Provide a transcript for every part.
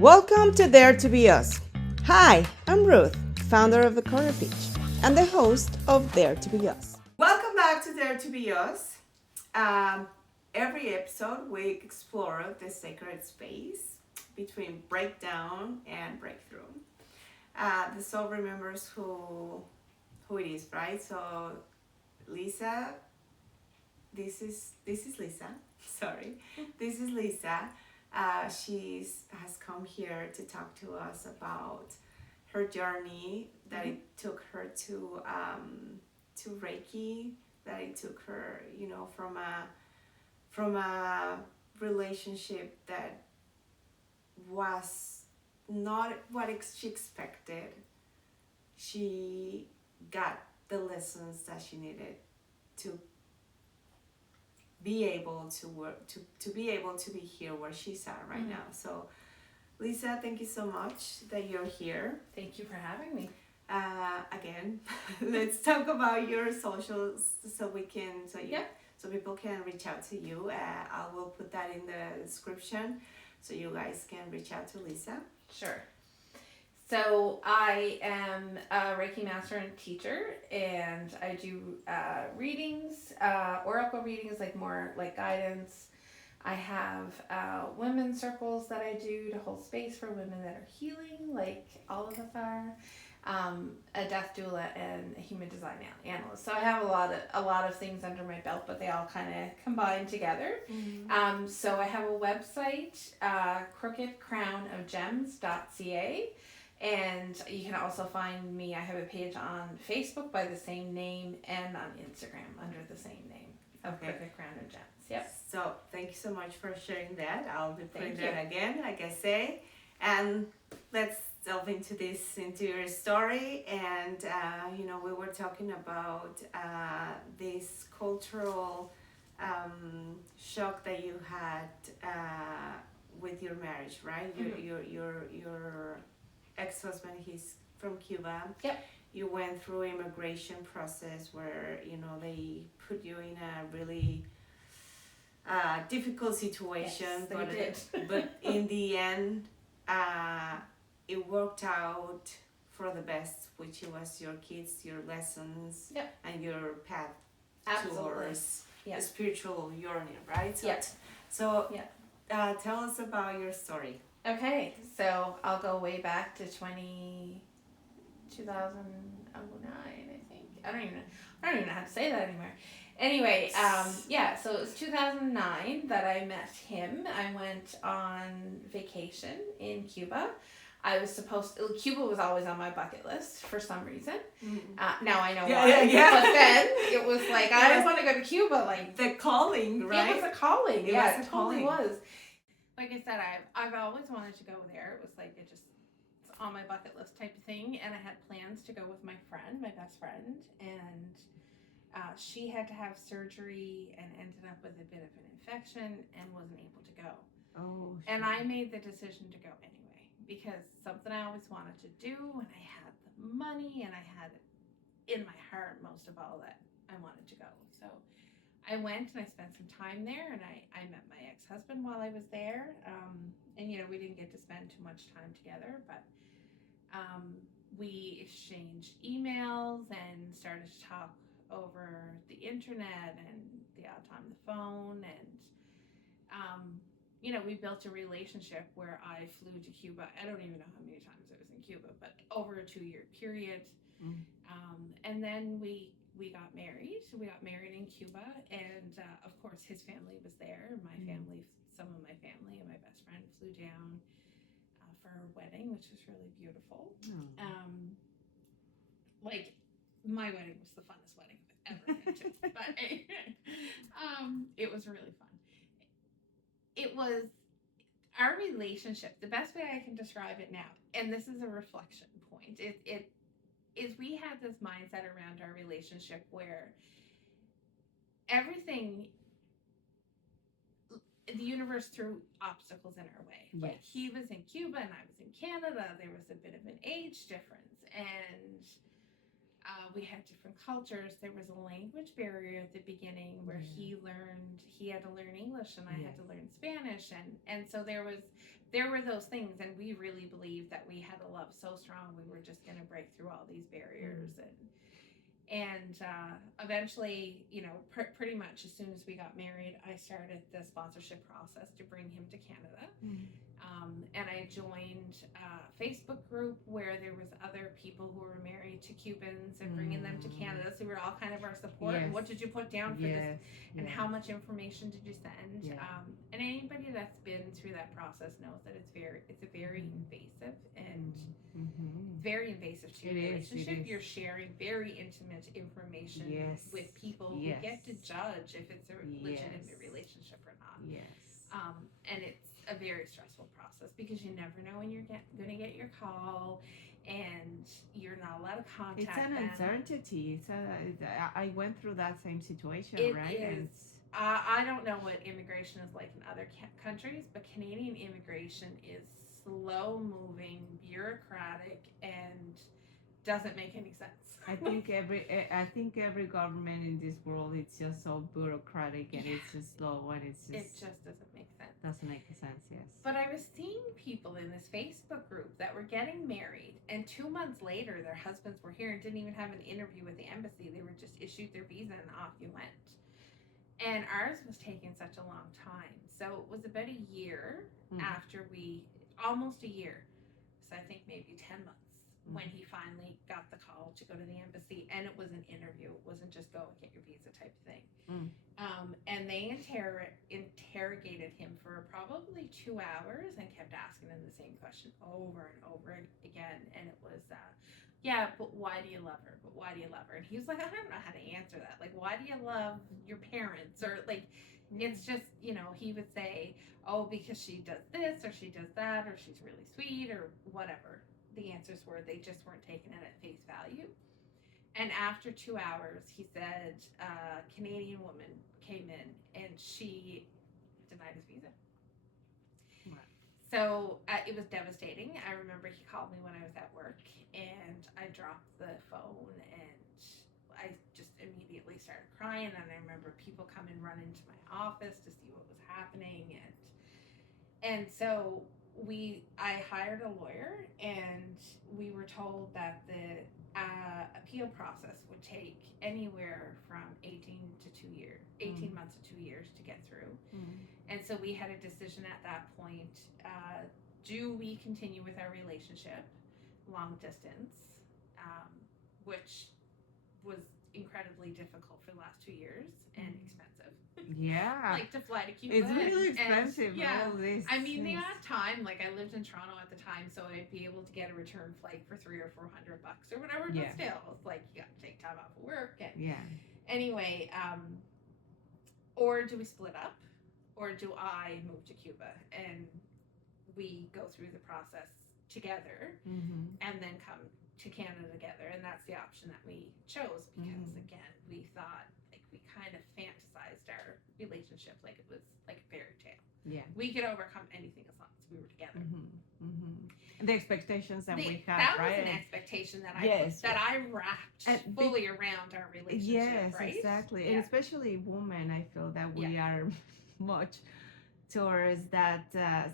Welcome to Dare to Be Us. Hi, I'm Ruth, founder of The Corner Peach and the host of Dare to Be Us. Welcome back to Dare to Be Us. Every episode we explore the sacred space between breakdown and breakthrough. The soul remembers who it is, right? So Lisa, this is Lisa. Sorry, this is Lisa. She has come here to talk to us about her journey that it took her to Reiki, that it took her, from a relationship that was not what she expected. She got the lessons that she needed to be able to work, to be able to be here where she's at right now. So Lisa, thank you so much that you're here. Thank you for having me. Again, let's talk about your socials so people can reach out to you. I will put that in the description so you guys can reach out to Lisa. Sure. So I am a Reiki master and teacher, and I do readings, oracle readings, like more like guidance. I have women's circles that I do to hold space for women that are healing, like all of us are. A death doula and a human design analyst. So I have a lot of things under my belt, but they all kind of combine together. So I have a website, crookedcrownofgems.ca, and you can also find me. I have a page on Facebook by the same name and on Instagram under the same name of Crooked Crown of Gems. Yep. So thank you so much for sharing that. I'll be putting that again, like I say, and let's delve into your story. And we were talking about this cultural shock that you had with your marriage, right? Your ex-husband, he's from Cuba. Yep. You went through immigration process where they put you in a really difficult situation. Yes, but in the end, it worked out for the best, which was your kids, your lessons, and your path towards the spiritual yearning, right? So tell us about your story. Okay, so I'll go way back to 2009, I think. I don't even know how to say that anymore. Anyway, so it was 2009 that I met him. I went on vacation in Cuba. Cuba was always on my bucket list for some reason. Now I know why. Yeah. But then it was like, I want to go to Cuba. Like the calling, right? It was a calling. It totally was. Like I said, I've always wanted to go there. It was like it's on my bucket list type of thing. And I had plans to go with my friend, my best friend, and she had to have surgery and ended up with a bit of an infection and wasn't able to go. Oh. And I made the decision to go anyway because something I always wanted to do, and I had the money, and I had in my heart most of all that I wanted to go. So I went and I spent some time there, and I met my ex-husband while I was there. And we didn't get to spend too much time together, but we exchanged emails and started to talk over the internet and the odd time the phone, and we built a relationship where I flew to Cuba. I don't even know how many times I was in Cuba, but over a 2-year period. And then we got married. We got married in Cuba, and of course his family was there. My family, some of my family, and my best friend flew down for our wedding, which was really beautiful. Like my wedding was the funnest wedding I've ever been to, but it was really fun. It was our relationship. The best way I can describe it now, and this is a reflection point, it is we had this mindset around our relationship where everything, the universe threw obstacles in our way. Yes. Like he was in Cuba and I was in Canada. There was a bit of an age difference, and we had different cultures. There was a language barrier at the beginning where he had to learn English and I had to learn Spanish, and so there was there were those things, and we really believed that we had a love so strong we were just going to break through all these barriers. And eventually, you know, pretty much as soon as we got married, I started the sponsorship process to bring him to Canada. And I joined a Facebook group where there was other people who were married to Cubans and bringing them to Canada. So we were all kind of our support. Yes. And what did you put down for this? And Yes. how much information did you send? Yeah. And anybody that's been through that process knows that it's a very invasive and very invasive to your relationship. You're sharing very intimate information with people who get to judge if it's a legitimate relationship or not. And it's a very stressful process because you never know when you're going to get your call, and you're not allowed to contact It's an them. uncertainty. I went through that same situation, right? It is. I don't know what immigration is like in other countries, but Canadian immigration is slow moving, bureaucratic, and doesn't make any sense. I think every government in this world, it's just so bureaucratic, and it's just slow, and it just doesn't make sense. Doesn't make sense, yes. But I was seeing people in this Facebook group that were getting married, and 2 months later their husbands were here and didn't even have an interview with the embassy. They were just issued their visa and off you went. And ours was taking such a long time. So it was about a year after almost a year. So I think maybe 10 months. When he finally got the call to go to the embassy, and it was an interview. It wasn't just go and get your visa type of thing. And they interrogated him for probably 2 hours and kept asking him the same question over and over again. And it was, but why do you love her? But why do you love her? And he was like, I don't know how to answer that. Like, why do you love your parents? Or like, it's just, you know, he would say, oh, because she does this or she does that, or she's really sweet or whatever. The answers were they just weren't taking it at face value. And after 2 hours, he said a Canadian woman came in and she denied his visa. Wow. So it was devastating. I remember he called me when I was at work, and I dropped the phone and I just immediately started crying. And I remember people coming running to my office to see what was happening. And so I hired a lawyer, and we were told that the appeal process would take anywhere from 18 months to 2 years to get through. And so we had a decision at that point. Do we continue with our relationship long distance, which was incredibly difficult for the last 2 years and expensive. Yeah. Like to fly to Cuba. It's really expensive. Yeah. All this. I mean, the odd time, like I lived in Toronto at the time, so I'd be able to get a return flight for $300 or $400 or whatever. But still, it's like you got to take time off of work. And anyway, or do we split up, or do I move to Cuba and we go through the process together and then come to Canada together? And that's the option that we chose because again, we thought like we kind of fantasized our relationship like it was like a fairy tale. Yeah, we could overcome anything as long as we were together. And the expectations that we had, that right? was an expectation that I wrapped fully around our relationship. Yes, right? Exactly. And especially women, I feel that we are much towards that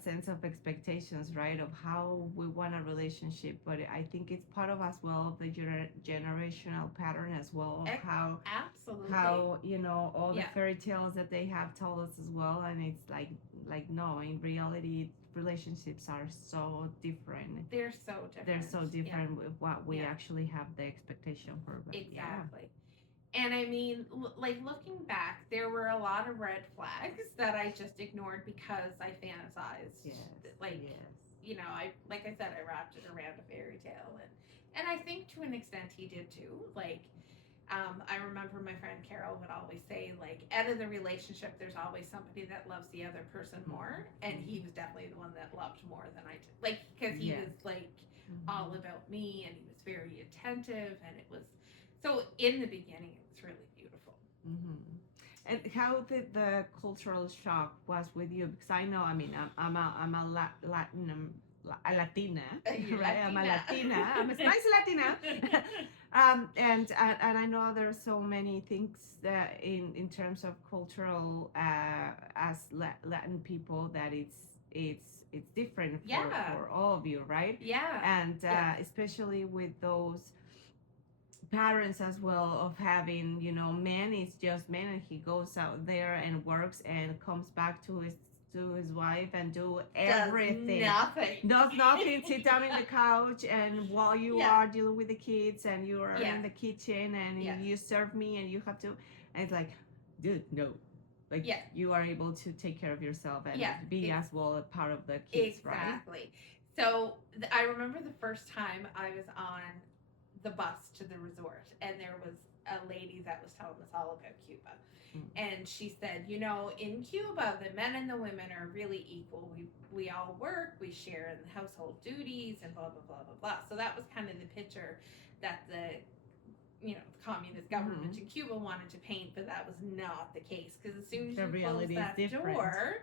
sense of expectations, right, of how we want a relationship. But I think it's part of as well the generational pattern as well of how you know all the fairy tales that they have told us as well. And it's like no, in reality relationships are so different. They're so different with what we actually have the expectation for. But exactly. And I mean, like looking back, there were a lot of red flags that I just ignored because I fantasized. You know, like I said, I wrapped it around a fairy tale, and I think to an extent he did too. Like, I remember my friend Carol would always say, like, out of the relationship, there's always somebody that loves the other person more, and he was definitely the one that loved more than I did. Like, because he was like all about me, and he was very attentive, and it was. So in the beginning, it was really beautiful. And how did the cultural shock was with you? Because I know, I mean, I'm a Latina, right? I'm a Latina. I'm a nice Latina. And I know there are so many things that in terms of cultural as Latin people that it's it's different for Yeah. for all of you, right? Yeah. And Yeah. especially with those parents as well of having, man is just man, and he goes out there and works and comes back to his wife and do everything. Does Nothing, sit down in the couch, and while you Yeah. are dealing with the kids and you are Yeah. in the kitchen and Yeah. you serve me and you have to, and it's like, dude, no. Like, Yeah. you are able to take care of yourself and Yeah. be as well a part of the kids, right? Exactly. So I remember the first time I was on the bus to the resort, and there was a lady that was telling us all about Cuba. And she said, in Cuba, the men and the women are really equal. We all work, we share in the household duties, and blah, blah, blah, blah, blah. So that was kind of the picture that the communist government in Cuba wanted to paint, but that was not the case. Because as soon as you close that door,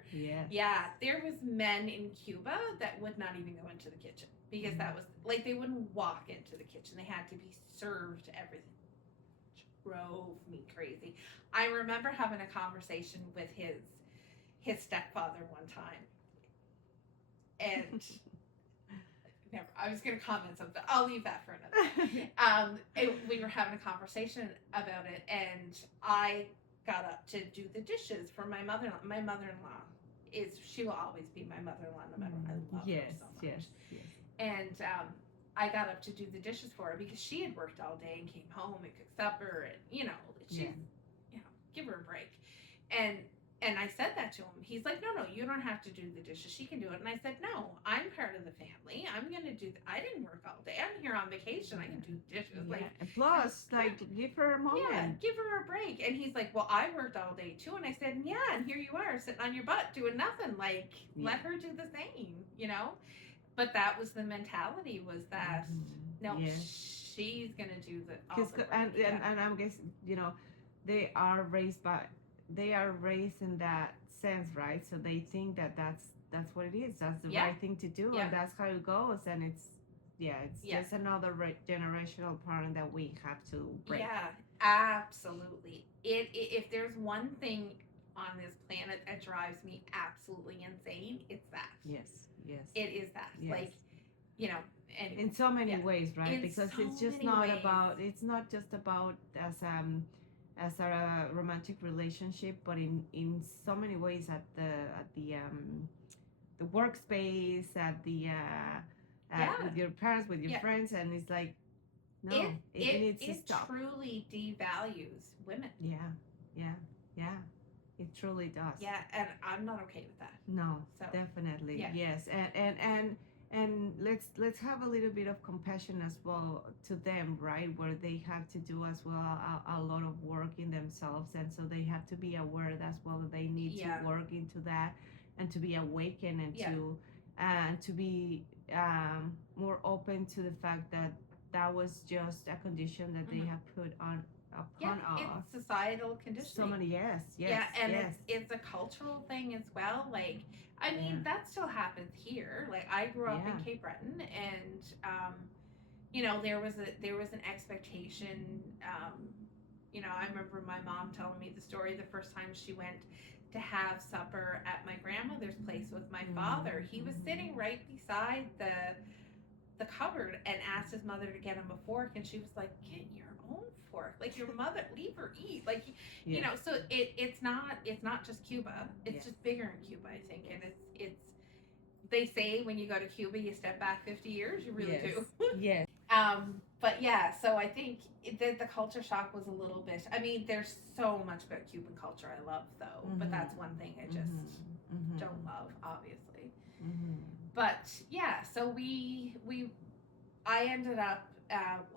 there was men in Cuba that would not even go into the kitchen, because that was like, they wouldn't walk into the kitchen. They had to be served everything. Drove me crazy. I remember having a conversation with his stepfather one time, and never, I was going to comment something. I'll leave that for another. We were having a conversation about it, and I got up to do the dishes for my mother-in-law. My mother-in-law she will always be my mother-in-law, no matter what. I love her so much. Yes. And I got up to do the dishes for her because she had worked all day and came home and cooked supper, and give her a break. And I said that to him. He's like, no, you don't have to do the dishes. She can do it. And I said, no, I'm part of the family. I'm going to do I didn't work all day. I'm here on vacation. I can do dishes. Like, and plus, give her a moment. Yeah, give her a break. And he's like, well, I worked all day too. And I said, yeah, and here you are sitting on your butt doing nothing. Like, let her do the same, But that was the mentality, was that, no, she's going to do all the work. And I'm guessing, they are raised in that sense, right? So they think that that's what it is. That's the right thing to do, and that's how it goes. And it's just another generational pattern that we have to break. Yeah, absolutely. If there's one thing on this planet that drives me absolutely insane, it's that. Yes. It is that. Yes. Like, anyway. In so many ways, right? Because so it's just not ways. It's not just about as a romantic relationship, but in so many ways at the workspace, at the with your parents, with your friends, and it's like, no, it needs to stop. It truly devalues women. Yeah, it truly does. Yeah, and I'm not okay with that. No, definitely, yes, and let's have a little bit of compassion as well to them, right? Where they have to do as well a lot of work in themselves, and so they have to be aware as well that they need to work into that, and to be awakened, and to be more open to the fact that that was just a condition that they have put on upon us. It's societal conditioning. So many, yes. It's a cultural thing as well. Like, I mean, that still happens here. Like, I grew up in Cape Breton, and there was an expectation. I remember my mom telling me the story the first time she went to have supper at my grandmother's place with my father. He was sitting right beside the cupboard and asked his mother to get him a fork, and she was like, "Get your own fork. Like, your mother, leave her eat." Like, so it's not just Cuba. It's just bigger in Cuba, I think. And it's they say when you go to Cuba, you step back 50 years. You really do. Yes. But so I think the culture shock was a little bit. I mean, there's so much about Cuban culture I love, though. But that's one thing I just don't love, obviously. But so I ended up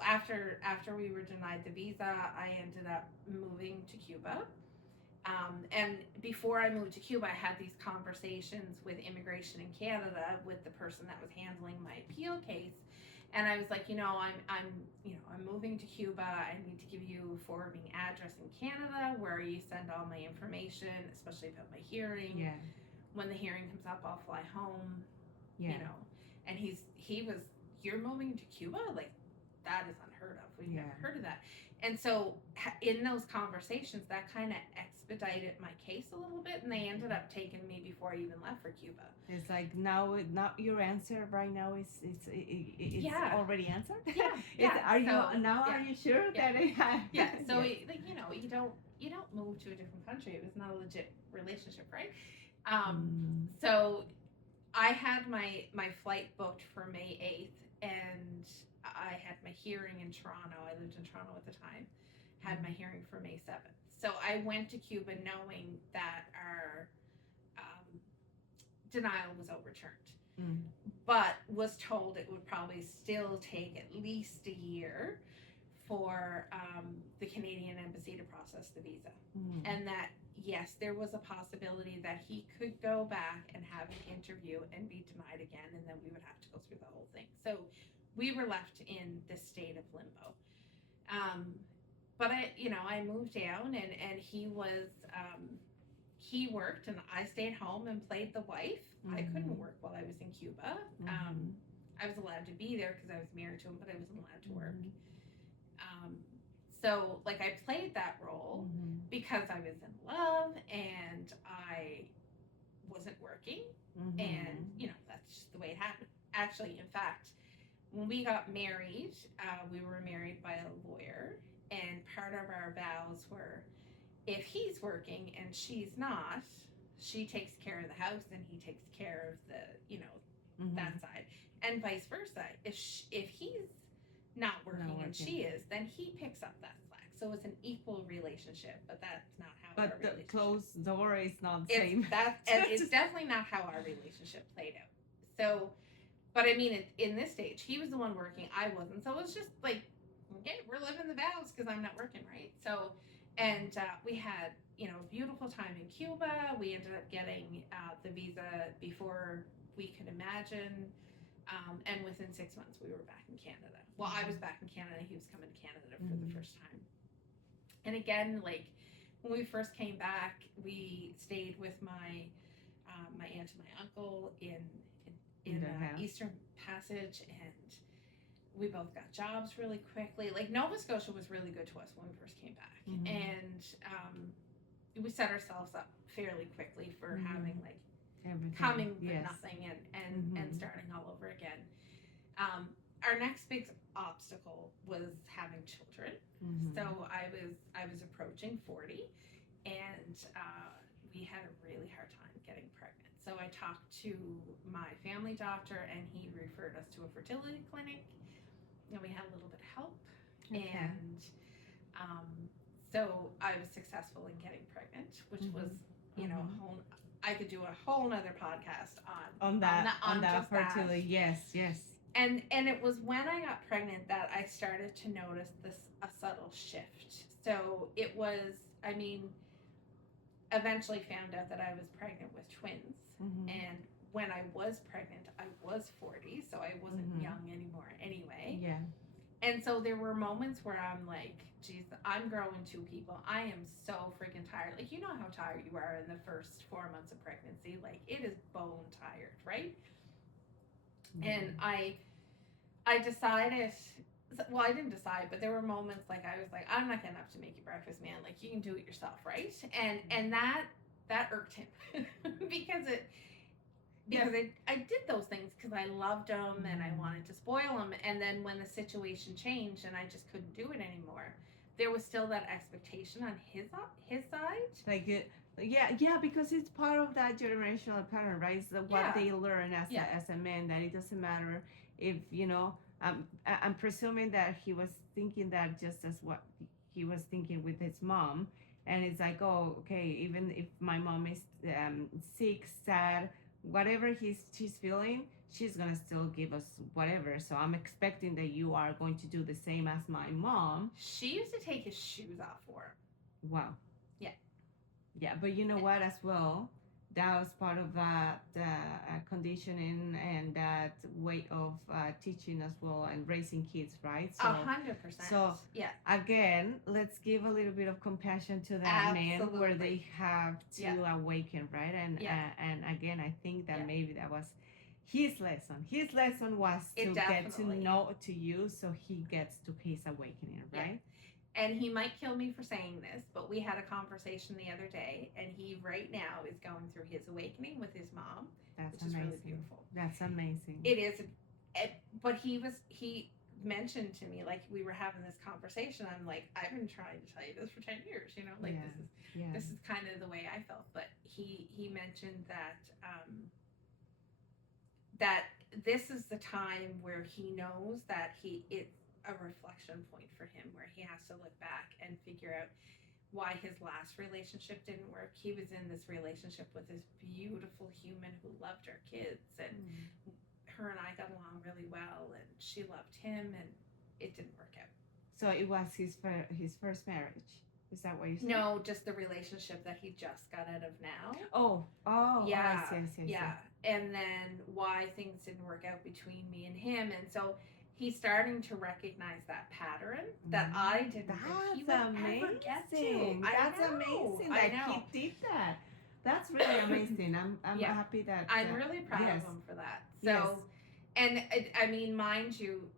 after we were denied the visa, I ended up moving to Cuba. And before I moved to Cuba, I had these conversations with immigration in Canada with the person that was handling my appeal case. And I was like, I'm moving to Cuba. I need to give you a forwarding address in Canada where you send all my information, especially about my hearing. Yeah. When the hearing comes up, I'll fly home. Yeah. And he was, you're moving to Cuba? Like, that is unheard of. We've never heard of that. And so in those conversations, that kind of expedited my case a little bit, and they ended up taking me before I even left for Cuba. It's it's like now your answer right now is it's Yeah. already answered. Yeah. Are you So, now? yeah. Are you sure Yeah. that it Yeah. So Yes. like, you don't move to a different country. It was not a legit relationship, right? So I had my flight booked for May 8th, and I had my hearing in Toronto. I lived in Toronto at the time. Had my hearing for May 7th. So I went to Cuba knowing that our denial was overturned, but was told it would probably still take at least a year for the Canadian embassy to process the visa, and that yes, there was a possibility that he could go back and have an interview and be denied again, and then we would have to go through the whole thing. So we were left in this state of limbo. But I moved down, and he was he worked, and I stayed home and played the wife. I couldn't work while I was in Cuba. I was allowed to be there because I was married to him, but I wasn't allowed to work. So like I played that role because I was in love and I wasn't working, and that's just the way it happened. Actually, in fact, when we got married, we were married by a lawyer, and part of our vows were, if he's working and she's not, she takes care of the house and he takes care of the that side, and vice versa. If he's not working and she is, then he picks up that slack. So it's an equal relationship, but that's not how. But our the closed door is not the it's same. It's definitely not how our relationship played out. So, but I mean, in this stage, he was the one working, I wasn't. So it was just like, okay, we're living the vows because I'm not working, right? So, and we had a beautiful time in Cuba. We ended up getting the visa before we could imagine. And within 6 months, we were back in Canada. Well, I was back in Canada. He was coming to Canada for the first time. And again, like when we first came back, we stayed with my my aunt and my uncle in Eastern Passage, and we both got jobs really quickly. Like Nova Scotia was really good to us when we first came back, and we set ourselves up fairly quickly for having like Everything. coming with nothing and starting all over again. Our next big obstacle was having children. So I was approaching 40, and we had a really hard time getting pregnant. So I talked to my family doctor, and he referred us to a fertility clinic, and we had a little bit of help. And so I was successful in getting pregnant, which was a whole. I could do a whole nother podcast on that fertility. Yes. And it was when I got pregnant that I started to notice a subtle shift. So it was, eventually found out that I was pregnant with twins. And when I was pregnant, I was 40, so I wasn't young anymore anyway. Yeah. And so there were moments where I'm like, geez, I'm growing 2 people. I am so freaking tired. Like, you know how tired you are in the first 4 months of pregnancy. Like, it is bone tired, right? And I decided, well, I didn't decide, but there were moments like I was like, I'm not getting up to make you breakfast, man. Like, you can do it yourself, right? And that irked him because I did those things because I loved him and I wanted to spoil him. And then when the situation changed and I just couldn't do it anymore, there was still that expectation on his side. Like yeah, because it's part of that generational pattern, right? So what they learn as a man, that it doesn't matter if I'm presuming that he was thinking that just as what he was thinking with his mom, and it's like, oh, okay, even if my mom is sick, sad, whatever she's feeling, she's gonna still give us whatever. So I'm expecting that you are going to do the same as my mom. She used to take his shoes off for him. Wow. Yeah, but you know what, as well, that was part of that conditioning and that way of teaching as well and raising kids, right? So 100%. So yeah, again, let's give a little bit of compassion to that man where they have to awaken, right? And and again, I think that maybe that was his lesson. His lesson was to get to know to you, so he gets to his awakening, right? and he might kill me for saying this, but we had a conversation the other day, and he right now is going through his awakening with his mom, That's which amazing. is really beautiful. That's amazing. It is, but he mentioned to me, like, we were having this conversation. I'm like, I've been trying to tell you this for 10 years, you know, like this is kind of the way I felt. But he mentioned that that this is the time where he knows that it's a reflection point for him, where he has to look back and figure out why his last relationship didn't work. He was in this relationship with this beautiful human who loved her kids, and her and I got along really well, and she loved him, and it didn't work out. So it was his first marriage. Is that what you said? No, just the relationship that he just got out of now. Yeah. Yeah. And then why things didn't work out between me and him. And so he's starting to recognize that pattern that I didn't think he would ever get to. That's amazing that he did that. That's really amazing. I'm happy that I'm really proud of him for that. So, and I mean, mind you,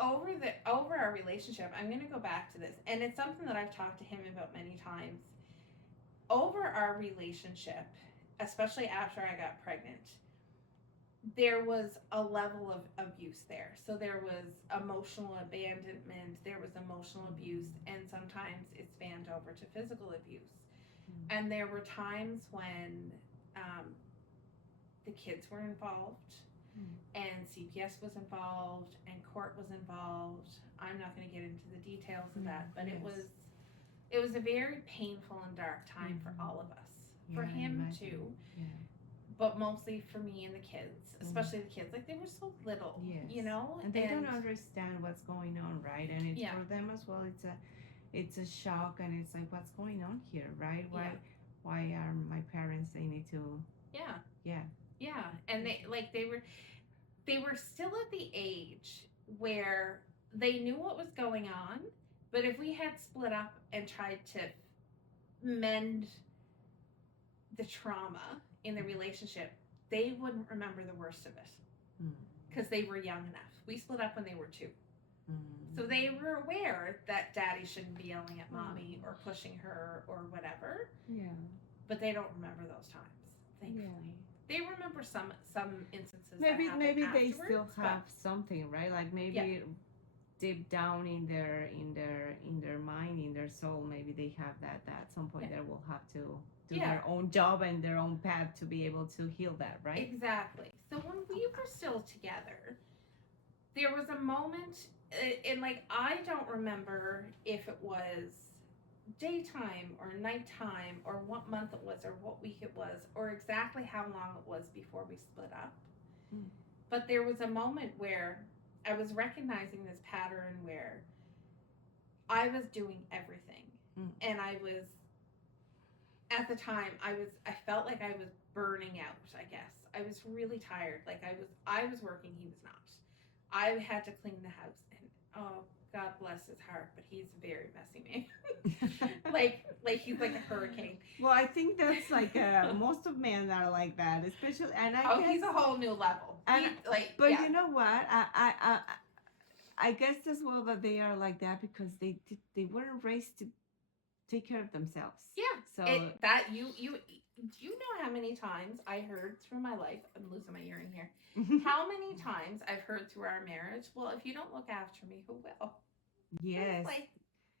over our relationship, I'm going to go back to this, and it's something that I've talked to him about many times. Over our relationship, especially after I got pregnant, there was a level of abuse there. So there was emotional abandonment, there was emotional abuse, and sometimes it spanned over to physical abuse. And there were times when the kids were involved, and CPS was involved, and court was involved. I'm not going to get into the details of that, but it was a very painful and dark time for all of us, for him too, but mostly for me and the kids, especially the kids. Like, they were so little, you know, and they don't understand what's going on, right? And it's for them as well. It's a shock, and it's like, what's going on here, right? Why are my parents? They need to. And they were still at the age where they knew what was going on, but if we had split up and tried to mend the trauma in the relationship, they wouldn't remember the worst of it because they were young enough. We split up when they were 2. So they were aware that daddy shouldn't be yelling at mommy or pushing her or whatever. But they don't remember those times, thankfully. They remember some instances. Maybe they still but have something, right? Like maybe deep down in their mind, in their soul, maybe they have that at some point they will have to do their own job and their own path to be able to heal that, right? Exactly. So when we were still together, there was a moment, and like, I don't remember if it was daytime or nighttime or what month it was or what week it was or exactly how long it was before we split up. But there was a moment where I was recognizing this pattern where I was doing everything, and I was, at the time, I felt like I was burning out. I guess I was really tired. Like, I was working, he was not. I had to clean the house, and God bless his heart, but he's a very messy man. like he's like a hurricane. Well, I think that's like most of men are like that, especially. And I guess, he's a whole new level. You know what? I guess as well that they are like that because they weren't raised to take care of themselves. Yeah. So you know how many times I heard through my life, I'm losing my hearing here. How many times I've heard through our marriage, well, if you don't look after me, who will? Yes. Like,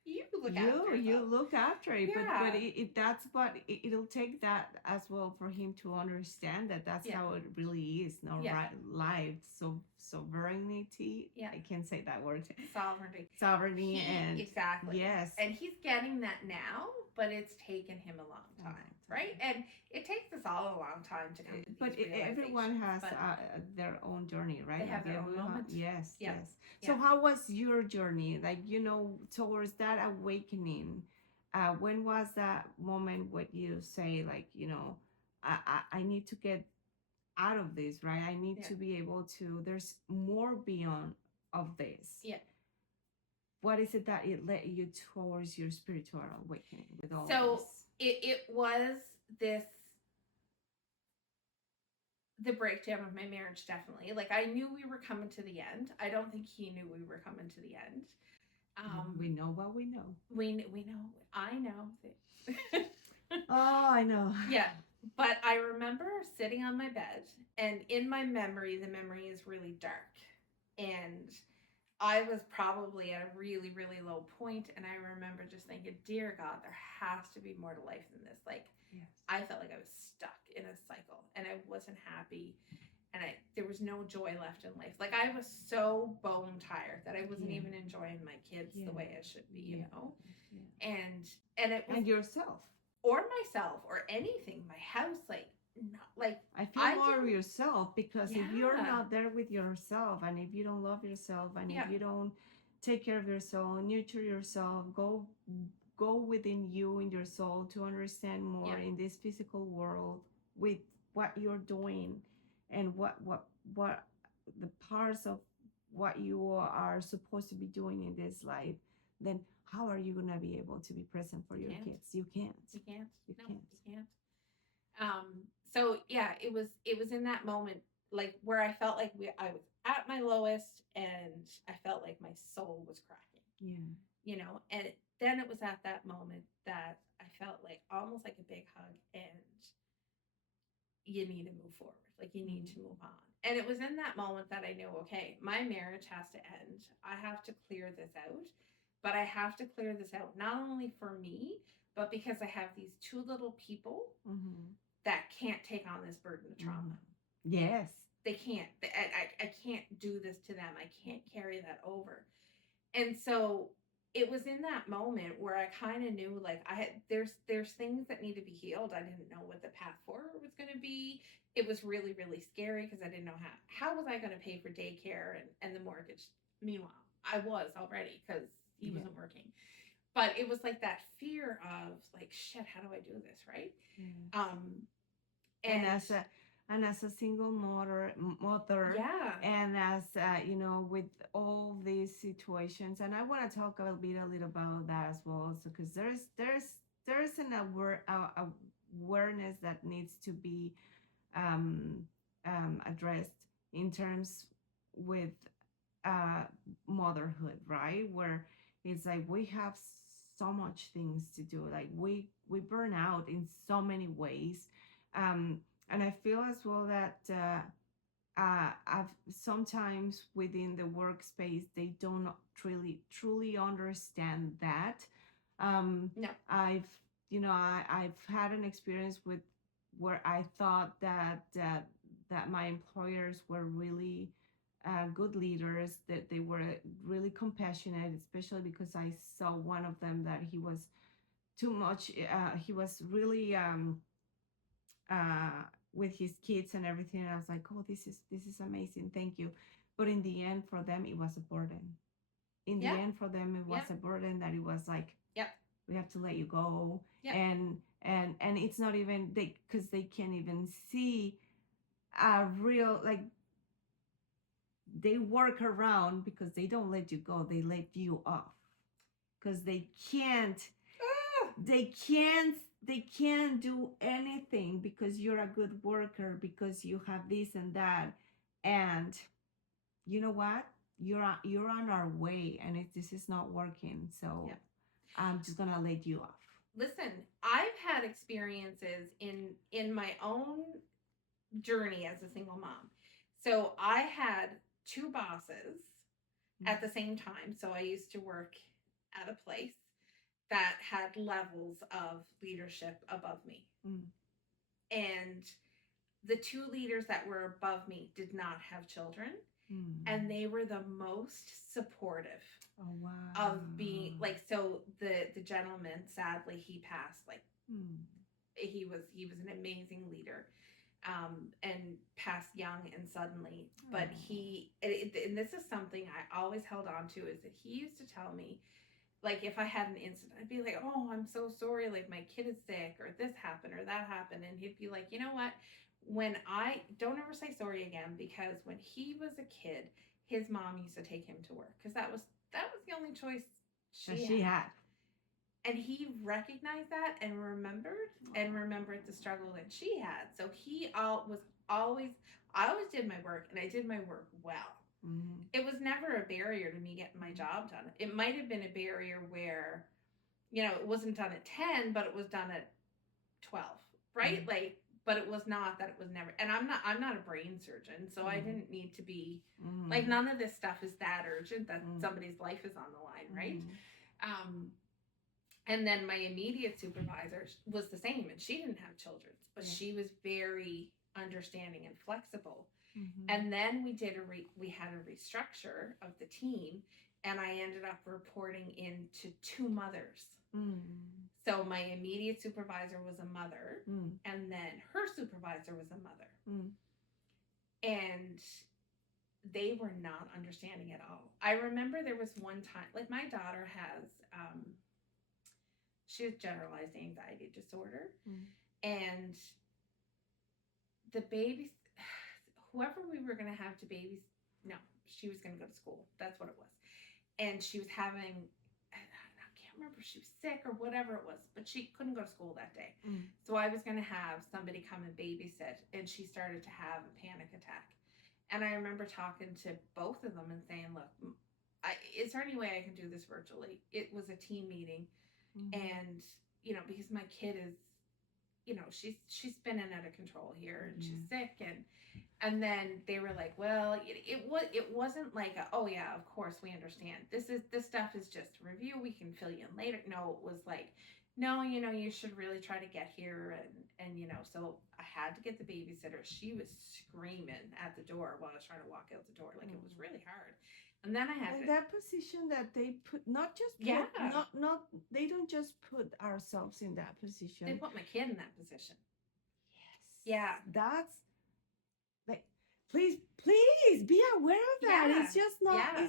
you look after yourself. You look after it, Yeah. but that's what it'll take that as well for him to understand that that's how it really is. No, right? Life, sovereignty. I can't say that word. Sovereignty, and exactly. Yes, and he's getting that now, but it's taken him a long time, right? And it takes us all a long time to come to these realizations. Everyone has their own journey, right? They have their own moments. Yes. So how was your journey? Like, towards that awakening, when was that moment when you say, like, I need to get out of this, right? I need to be able to, there's more beyond of this. What is it that it led you towards your spiritual awakening with all this? It was this, the breakdown of my marriage, definitely. Like, I knew we were coming to the end. I don't think he knew we were coming to the end. We know what we know. We know. I know. Oh, I know. Yeah. But I remember sitting on my bed, and in my memory, the memory is really dark. And I was probably at a really, really low point, and I remember just thinking, dear God, there has to be more to life than this. Like, Yes. I felt like I was stuck in a cycle, and I wasn't happy, and there was no joy left in life. Like, I was so bone tired that I wasn't even enjoying my kids the way I should be, you know? Yeah. And it was, And yourself. or myself, or anything, my house, like, not like I feel more of yourself, because if you're Yeah. not there with yourself, and if you don't love yourself, and if you don't take care of yourself, nurture yourself, go within you in your soul to understand more in this physical world with what you're doing, and what the parts of what you are supposed to be doing in this life, then how are you gonna be able to be present for your kids? You can't. You can't. You No, can't. you can't. So yeah, it was in that moment, like, where I felt like I was at my lowest, and I felt like my soul was cracking. Yeah. You know, and then it was at that moment that I felt like almost like a big hug, and you need to move forward. Like, you need to move on. And it was in that moment that I knew, okay, my marriage has to end. I have to clear this out. But I have to clear this out not only for me, but because I have these two little people that can't take on this burden of trauma. Yes. They can't. I can't do this to them. I can't carry that over. And so it was in that moment where I kind of knew, like, there's things that need to be healed. I didn't know what the path forward was going to be. It was really, really scary, because I didn't know how was I going to pay for daycare and the mortgage. Meanwhile, I was already, because he wasn't working. But it was like that fear of, like, shit, how do I do this, right? And as a single mother, and as with all these situations, and I want to talk a little about that as well, so because there's an awareness that needs to be addressed in terms with motherhood, right? Where it's like we have so much things to do, like we burn out in so many ways, and I feel as well that I've sometimes within the workspace they don't truly understand that. No. I've had an experience with where I thought that my employers were really good leaders, that they were really compassionate, especially because I saw one of them that he was too much. He was really with his kids and everything. And I was like, oh, this is amazing. Thank you. But in the end, for them, it was a burden. In the end, for them, it was a burden that it was like, we have to let you go. And it's not even because they can't even see a real, like, they work around because they don't let you go. They let you off because they can't do anything because you're a good worker, because you have this and that, and you know what, you're on our way, and this is not working, so I'm just gonna let you off. Listen, I've had experiences in my own journey as a single mom. So I had two bosses at the same time. So I used to work at a place that had levels of leadership above me. And the two leaders that were above me did not have children. And they were the most supportive of being, like, so the gentleman, sadly, he passed, like, he was an amazing leader, and passed young and suddenly. But and this is something I always held on to, is that he used to tell me, like, if I had an incident, I'd be like, oh, I'm so sorry, like, my kid is sick, or this happened or that happened. And he'd be like, you know what? Don't ever say sorry again, because when he was a kid, his mom used to take him to work, because that was the only choice she had. And he recognized that and remembered the struggle that she had. So he I always did my work, and I did my work well. It was never a barrier to me getting my job done. It might have been a barrier where, it wasn't done at 10, but it was done at 12, right? Like, but it was not that it was never, and I'm not a brain surgeon, so I didn't need to be, like, none of this stuff is that urgent that somebody's life is on the line, right? And then my immediate supervisor was the same, and she didn't have children, but she was very understanding and flexible. And then we had a restructure of the team, and I ended up reporting into 2 mothers. So my immediate supervisor was a mother, and then her supervisor was a mother. And they were not understanding at all. I remember there was one time, like, my daughter has, she has generalized anxiety disorder, and the babies, whoever we were going to have to babies, no, she was going to go to school. That's what it was. And she was having, I can't remember if she was sick or whatever it was, but she couldn't go to school that day. So I was going to have somebody come and babysit, and she started to have a panic attack. And I remember talking to both of them and saying, look, is there any way I can do this virtually? It was a team meeting. And, because my kid is, she's spinning out of control here, and she's sick, and then they were like, well, it wasn't like oh yeah, of course we understand, this stuff is just a review, we can fill you in later. No, it was like, no, you should really try to get here, and so I had to get the babysitter. She was screaming at the door while I was trying to walk out the door, like it was really hard. And then I had like that position that they put, not just put, not they don't just put ourselves in that position. They put my kid in that position. Yes. Yeah. That's like, please be aware of that. Yeah. It's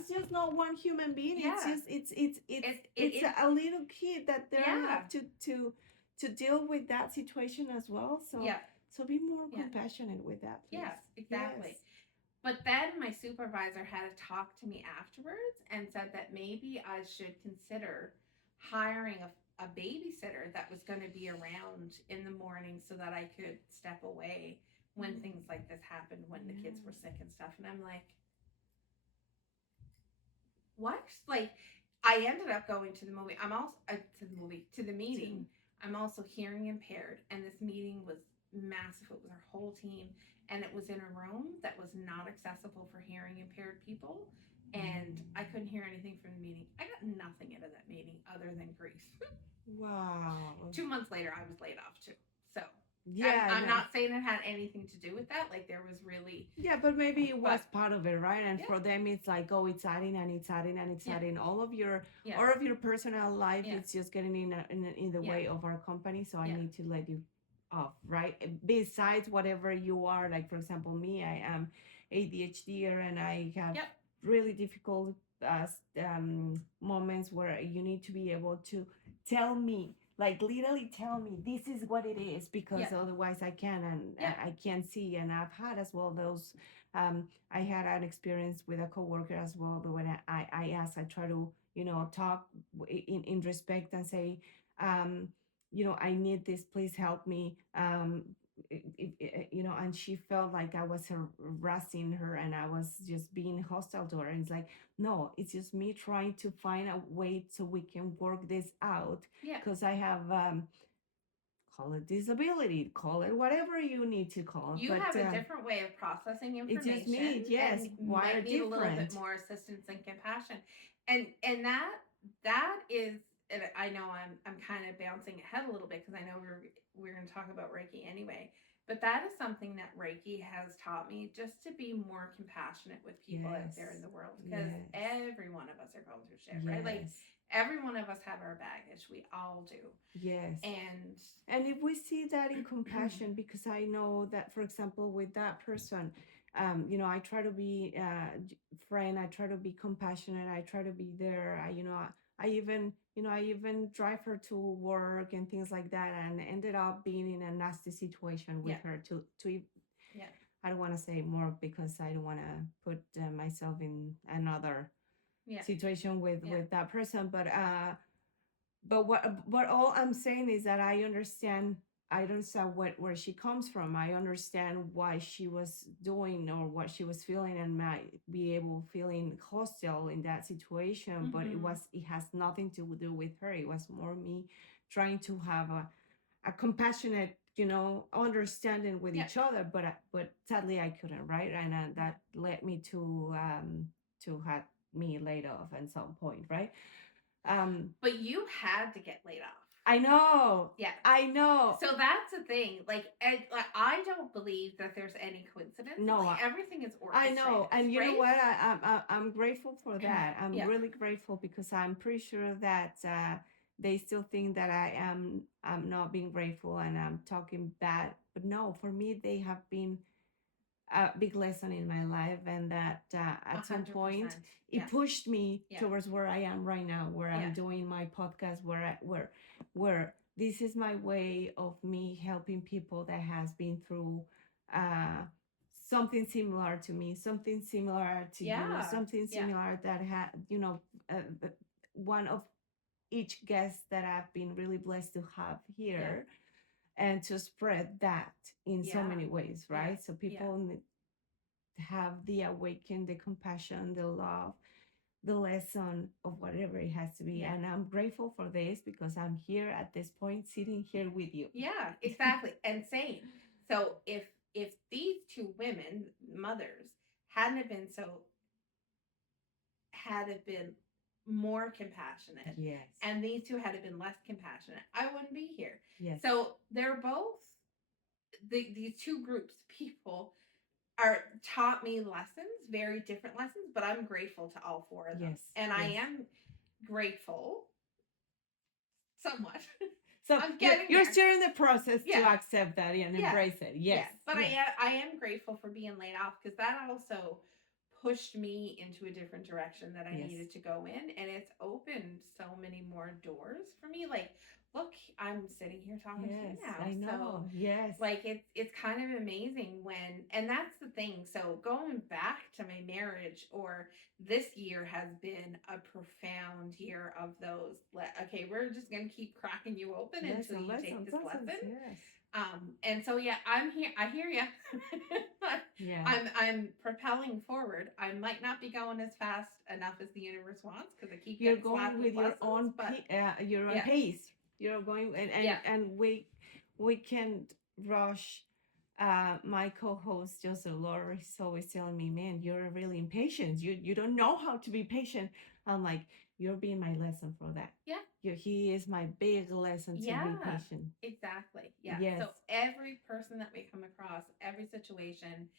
just not one human being. Yeah. It's a little kid that they have to deal with that situation as well. So be more compassionate with that, please. Yes, exactly. Yes. But then my supervisor had to talk to me afterwards and said that maybe I should consider hiring a babysitter that was going to be around in the morning so that I could step away when things like this happened, when the kids were sick and stuff. And I'm like, what? Like, I ended up going to the movie. To the meeting. I'm also hearing impaired, and this meeting was massive. It was our whole team, and it was in a room that was not accessible for hearing impaired people, and I couldn't hear anything from the meeting. I got nothing out of that meeting other than grief. Wow. 2 months later, I was laid off too. So I'm not saying it had anything to do with that. Like, there was really... Yeah, but maybe it was part of it, right? And for them, it's like, oh, it's adding and it's adding and it's adding. All of your personal life, it's just getting in the way of our company. So I need to let you off, right? Besides whatever you are, like, for example, me, I am ADHD and I have really difficult moments where you need to be able to tell me, like, literally tell me this is what it is, because otherwise I can't see. And I've had as well those I had an experience with a coworker as well, but when I asked, I try to talk in respect and say, I need this, please help me, and she felt like I was harassing her and I was just being hostile to her. And it's like, no, it's just me trying to find a way so we can work this out, because I have call it disability, call it whatever you need to call it. You have a different way of processing information. It's just me, yes. And you might need a little bit more assistance and compassion, and that is. And I know I'm kind of bouncing ahead a little bit because I know we're going to talk about Reiki anyway, but that is something that Reiki has taught me, just to be more compassionate with people out there in the world, because every one of us are going through shit, right? Like, every one of us have our baggage. We all do. Yes. And if we see that in compassion, because I know that, for example, with that person, I try to be friend. I try to be compassionate. I try to be there. I even drive her to work and things like that, and ended up being in a nasty situation with her to I don't want to say more because I don't want to put myself in another situation with that person, but what all I'm saying is that I understand I understand where she comes from. I understand why she was doing or what she was feeling, and might be able feeling hostile in that situation. But it has nothing to do with her. It was more me trying to have a compassionate, understanding with each other. But sadly I couldn't, right? And that led me to have me laid off at some point, right? But you had to get laid off. I know. Yeah. I know. So that's the thing. Like, I don't believe that there's any coincidence. No, like, everything is orchestrated. I know, and you right? know what? I'm grateful for that. I'm really grateful, because I'm pretty sure that they still think that I'm not being grateful and I'm talking bad. But no, for me, they have been a big lesson in my life, and that at some 100%. point it pushed me towards where I am right now, where I'm doing my podcast, where this is my way of me helping people that has been through something similar to me, something similar to you, something similar that had, one of each guest that I've been really blessed to have here, and to spread that in so many ways, right? So people have the awaken, the compassion, the love, the lesson of whatever it has to be. And I'm grateful for this, because I'm here at this point, sitting here with you. Yeah, exactly. And same. So if these two women, mothers, hadn't have been had it been more compassionate, and these two had been less compassionate, I wouldn't be here. So they're both these two groups of people are taught me lessons, very different lessons, but I'm grateful to all four of them. And I am grateful somewhat. So I'm getting you're there. still in the process to accept that and embrace it. Yes. But I am grateful for being laid off, because that also pushed me into a different direction that I needed to go in, and it's opened so many more doors for me. Like, look, I'm sitting here talking to you now. I know. So, like, it's kind of amazing and that's the thing. So going back to my marriage, or this year has been a profound year of those. Okay, we're just gonna keep cracking you open until you take this lesson. And so I'm here. I hear you. I'm propelling forward. I might not be going as fast enough as the universe wants, because I keep you're going with your own pace. You're going, and we can't rush. My co-host Joseph Laura is always telling me, "Man, you're really impatient. You don't know how to be patient." I'm like, "You're being my lesson for that." He is my big lesson to be patient. Exactly. So every person that we come across, every situation,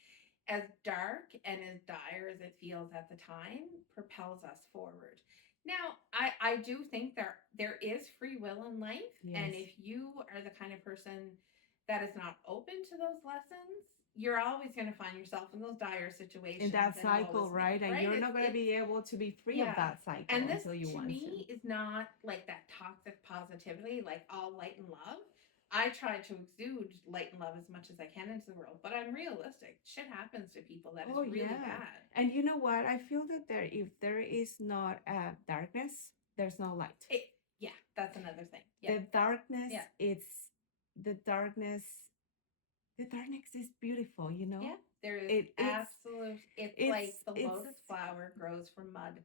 as dark and as dire as it feels at the time, propels us forward. Now, I do think there is free will in life, and if you are the kind of person that is not open to those lessons, you're always going to find yourself in those dire situations. In that cycle, right? And you're not going to be able to be free of that cycle and this, until you want to. To me, is not like that toxic positivity, like all light and love. I try to exude light and love as much as I can into the world, but I'm realistic. Shit happens to people that is really bad. And you know what? I feel that if there is not darkness, there's no light. That's another thing. The darkness, the darkness is beautiful, you know? Yeah, there is absolute. It's like the lotus flower grows from mud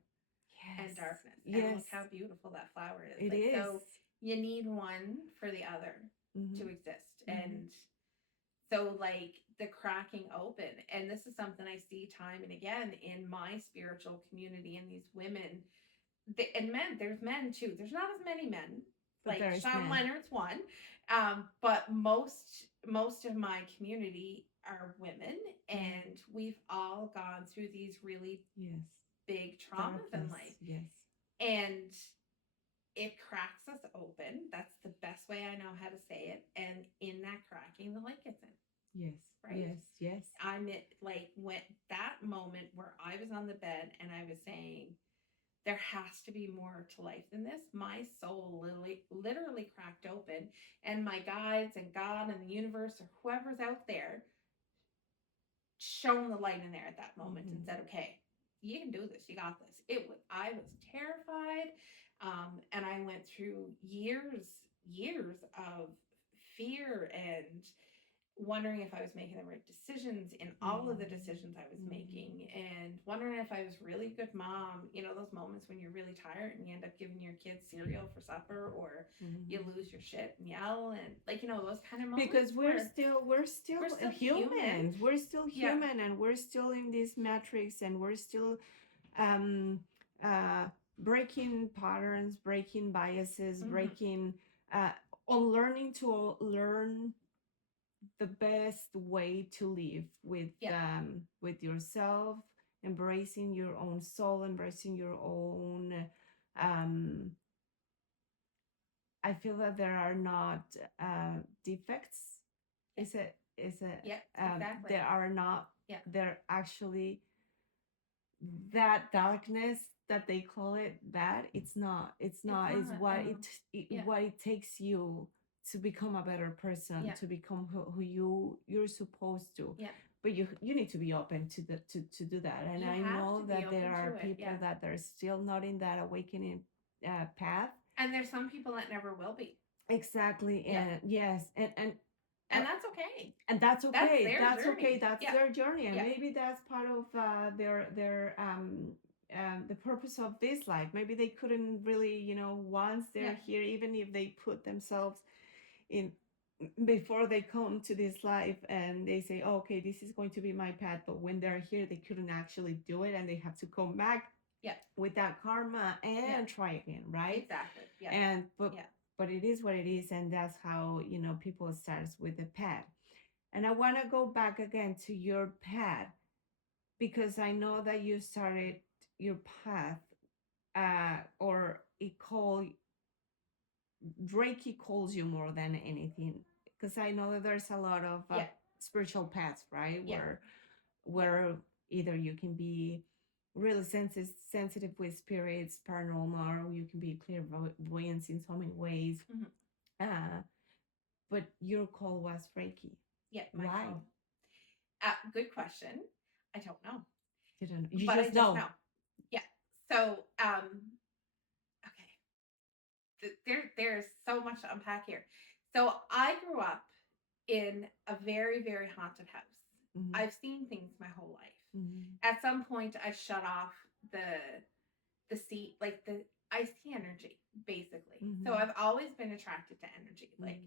and darkness. And look how beautiful that flower is. It is. So you need one for the other to exist. And so, like, the cracking open, and this is something I see time and again in my spiritual community, and these women and men. There's men too. There's not as many men. Like Sean Leonard's one, but most of my community are women, and we've all gone through these really big traumas in life. And it cracks us open. That's the best way I know how to say it. And in that cracking, the light gets in. Right? Yes. I'm like, when that moment where I was on the bed and I was saying, there has to be more to life than this. My soul literally cracked open, and my guides and God and the universe or whoever's out there shone the light in there at that moment and said, okay, you can do this. You got this. I was terrified. And I went through years of fear and wondering if I was making the right decisions in all of the decisions I was making, and wondering if I was really a good mom. You know, those moments when you're really tired and you end up giving your kids cereal for supper, or you lose your shit and yell, and like, you know, those kind of moments. Because we're still humans. We're still Yeah. human, and we're still in this matrix, and we're still breaking patterns, breaking biases, breaking unlearning to learn the best way to live with yourself, embracing your own soul, embracing your own I feel that there are not defects. Exactly. There are not. They're actually that darkness that they call it bad. It's not. It's what what it takes you to become a better person, to become who you're supposed to. But you need to be open to do that. And I know that there are people that are still not in that awakening path. And there's some people that never will be. Exactly. And yes. And that's okay. And that's okay. That's okay. That's their journey. And Yeah. maybe that's part of their the purpose of this life. Maybe they couldn't really, you know, once they're here, even if they put themselves in before they come to this life and they say, oh, okay, this is going to be my path. But when they're here, they couldn't actually do it, and they have to come back with that karma and try again, right? Exactly. Yeah. And but it is what it is, and that's how, you know, people starts with the path. And I want to go back again to your path, because I know that you started your path, or Reiki calls you more than anything, because I know that there's a lot of spiritual paths, right? Where either you can be really sensitive with spirits, paranormal, or you can be clairvoyant in so many ways. But your call was Reiki. Yeah. Why? Call. Good question. I don't know. You don't know. You but just I just know. Yeah. So, okay. There's so much to unpack here. So I grew up in a very, very haunted house. I've seen things my whole life. At some point, I shut off the seat, like I see energy, basically. So I've always been attracted to energy. Like,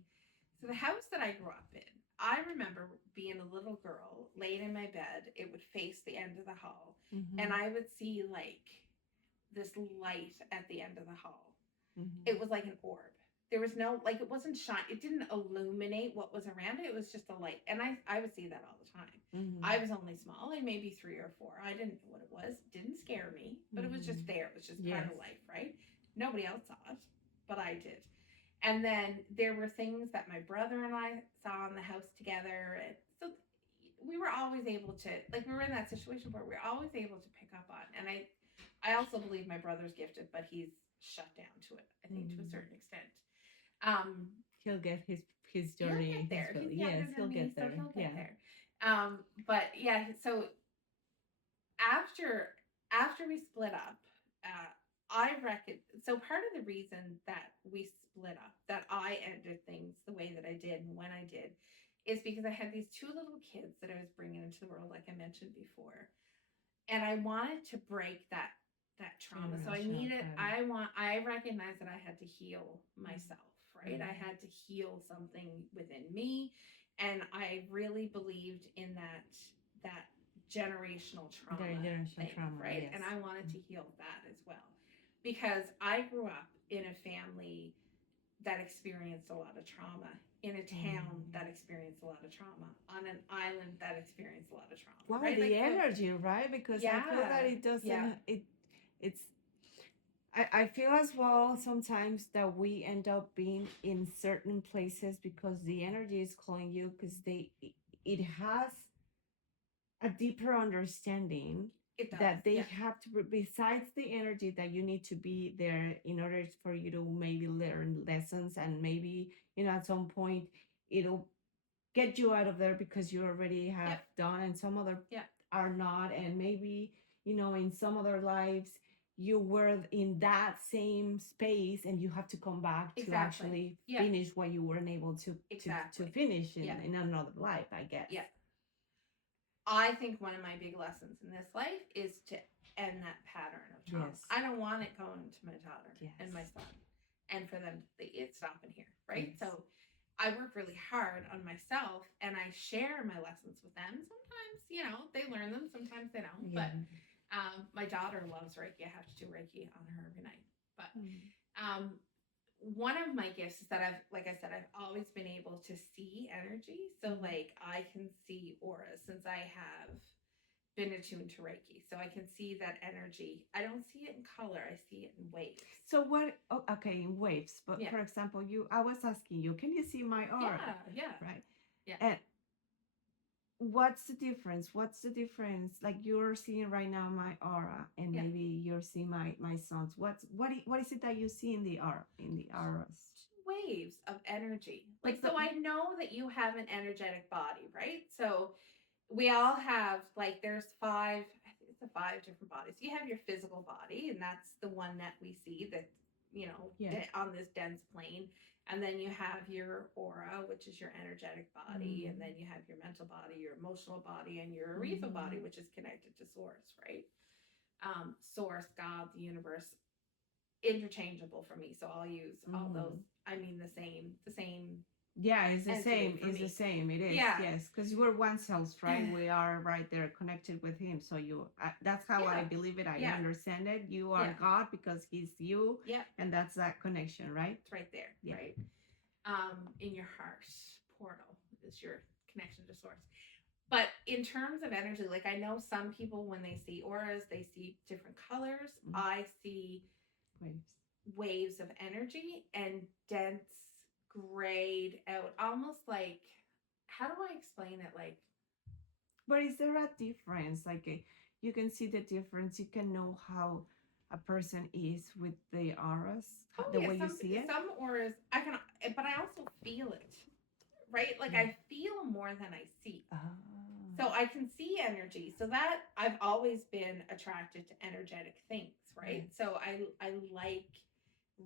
so the house that I grew up in, I remember being a little girl, laying in my bed. It would face the end of the hall, and I would see like this light at the end of the hall. It was like an orb. There was no, like, it wasn't shine. It didn't illuminate what was around it. It was just a light. And I would see that all the time. I was only small, like maybe 3 or 4. I didn't know what it was. It didn't scare me, but it was just there. It was just part of life, right? Nobody else saw it, but I did. And then there were things that my brother and I saw in the house together. And so we were always able to, like, we were in that situation where we were always able to pick up on. And I also believe my brother's gifted, but he's shut down to it, I think, to a certain extent. He'll get his journey. He'll get there. He's he'll get there. So he'll get there. But yeah, so after we split up, I reckon, so part of the reason that we split up, that I ended things the way that I did and when I did, is because I had these 2 little kids that I was bringing into the world, like I mentioned before, and I wanted to break that trauma. So I recognized that I had to heal myself, right? I had to heal something within me, and I really believed in that generational trauma, right? Yes. And I wanted to heal that as well, because I grew up in a family that experienced a lot of trauma, in a town that experienced a lot of trauma, on an island that experienced a lot of trauma. Wow, right? the like energy, right? Because I feel that it doesn't, I feel as well sometimes that we end up being in certain places because the energy is calling you, because it has a deeper understanding that they have to, besides the energy that you need to be there in order for you to maybe learn lessons, and maybe, you know, at some point it'll get you out of there because you already have done, and some other are not, and maybe, you know, in some other lives you were in that same space and you have to come back to Exactly. actually Yeah. finish what you weren't able to Exactly. to finish in, Yeah. in another life, I guess. Yeah. I think one of my big lessons in this life is to end that pattern of trauma. Yes. I don't want it going to my daughter Yes. and my son, and for them to it's stopping here, right? Yes. So I work really hard on myself, and I share my lessons with them. Sometimes, you know, they learn them. Sometimes they don't. Yeah. But my daughter loves Reiki. I have to do Reiki on her every night. But one of my gifts is that I've always been able to see energy. So like I can see auras since I have been attuned to Reiki. So I can see that energy. I don't see it in color. I see it in waves. So what, okay, in waves, but Yeah. for example, I was asking you, can you see my aura? Yeah. Right. Yeah. And what's the difference? Like you're seeing right now my aura, and maybe you're seeing my son's. What is it that you see in the auras? Waves of energy. So I know that you have an energetic body, right? So we all have, like, there's five different bodies. You have your physical body, and that's the one that we see that, you know, on this dense plane. And then you have your aura, which is your energetic body. And then you have your mental body, your emotional body, and your ethereal body, which is connected to source, right? Source, God, the universe, interchangeable for me. So I'll use all those. I mean, the same. Yeah, it's the same. It's the same. It is. Yeah. Yes, because we're one cells, right? We are right there connected with him. So that's how I believe it. I understand it. You are God because he's you. Yeah. And that's that connection, right? It's right there. Yeah. Right. In your heart portal is your connection to source. But in terms of energy, like I know some people, when they see auras, they see different colors. I see waves of energy and dense, grayed out, almost like, how do I explain it? Like, but is there a difference? Like you can see the difference. You can know how a person is with the auras, way you see it. Some auras I can, but I also feel it, right? Like I feel more than I see. So I can see energy. So that I've always been attracted to energetic things, right? So I like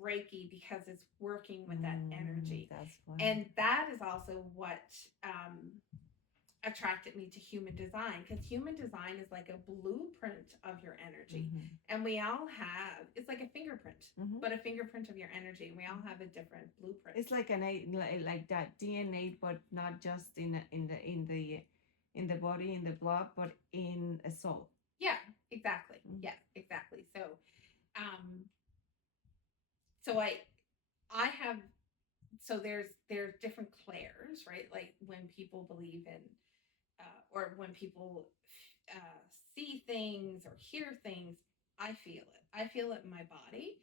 Reiki because it's working with that energy. That's why. And that is also what attracted me to human design, because human design is like a blueprint of your energy. And we all have, it's like a fingerprint, but a fingerprint of your energy. And we all have a different blueprint. It's like like that DNA, but not just in the body, in the blood, but in a soul. Yeah, exactly. Yeah, exactly. So so I have, so there's different clairs, right? Like when people believe in or when people see things or hear things, I feel it in my body.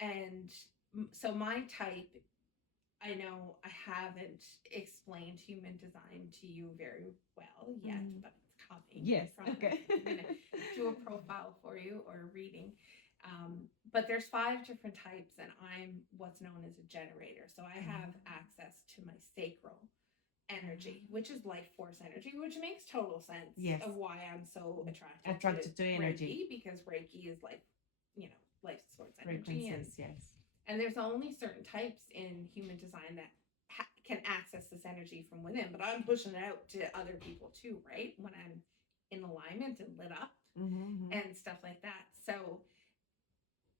And so my type, I know I haven't explained human design to you very well yet, but it's coming. Yes. Okay. I'm going to do a profile for you or a reading. But there's 5 different types, and I'm what's known as a generator. So I have access to my sacral energy, which is life force energy, which makes total sense of why I'm so attracted to energy, because Reiki is like, you know, life force energy. And there's only certain types in human design that can access this energy from within, but I'm pushing it out to other people too, right? When I'm in alignment and lit up and stuff like that. So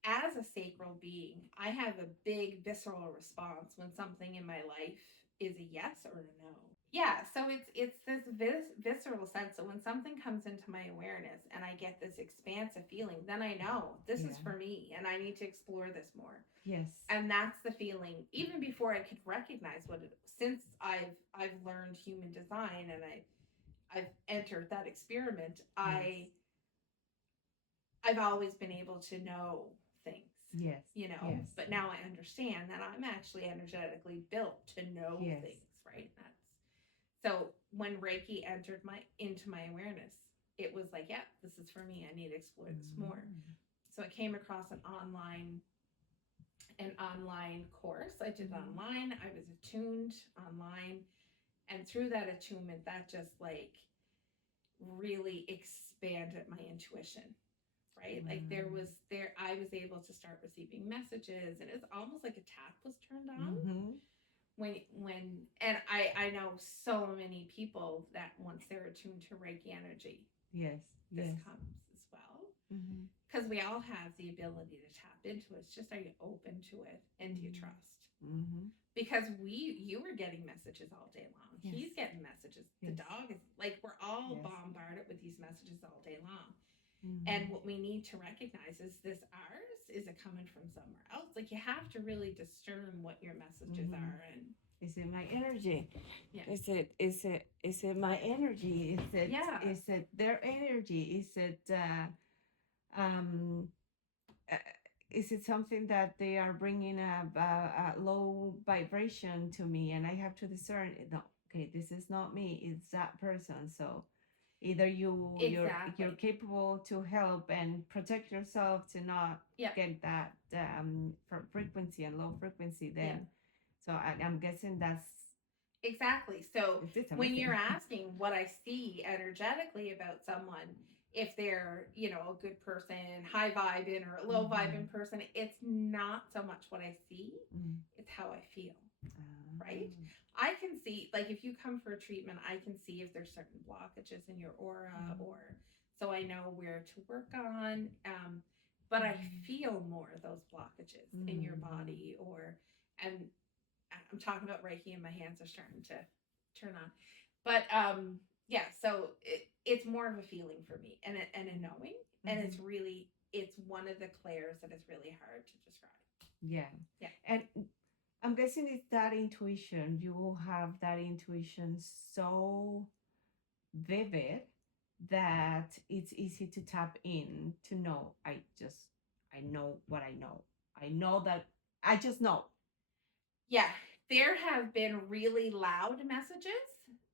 as a sacral being, I have a big visceral response when something in my life is a yes or a no. Yeah, so it's this visceral sense. So when something comes into my awareness and I get this expansive feeling, then I know this is for me and I need to explore this more. Yes. And that's the feeling, even before I could recognize what it, since I've learned human design and I've entered that experiment, I've always been able to know things. Yes. You know, but now I understand that I'm actually energetically built to know things, right? So when Reiki entered into my awareness, it was like, yeah, this is for me. I need to explore this more. So I came across an online course. I did it online. I was attuned online, and through that attunement, that just like really expanded my intuition. right? Like I was able to start receiving messages, and it's almost like a tap was turned on. Mm-hmm. And I know so many people that once they're attuned to Reiki energy, Yes. this Yes. comes as well. Mm-hmm. Because we all have the ability to tap into it. It's just, are you open to it, and do you trust? Mm-hmm. Because you were getting messages all day long. Yes. He's getting messages. The Yes. dog is like, we're all Yes. bombarded with these messages all day long. Mm-hmm. And what we need to recognize is this ours? Is it coming from somewhere else? Like, you have to really discern what your messages are. And is it my energy? Yeah. Is it my energy? Is it their energy? Is it something that they are bringing a low vibration to me, and I have to discern? No, okay, this is not me. It's that person. So either you're capable to help and protect yourself to not get that frequency and low frequency. Then, so I'm guessing that's exactly. So when amazing. you're asking what I see energetically about someone, if they're, a good person, high vibing or a low vibing person, it's not so much what I see, it's how I feel. Right? I can see, like, if you come for a treatment, I can see if there's certain blockages in your aura, or so I know where to work on. But I feel more of those blockages in your body, and I'm talking about Reiki, and my hands are starting to turn on. But so it's more of a feeling for me, and a knowing, and it's one of the clairs that is really hard to describe. Yeah. And I'm guessing it's that intuition. You will have that intuition so vivid that it's easy to tap in to know. I know what I know. I know that I just know. Yeah, there have been really loud messages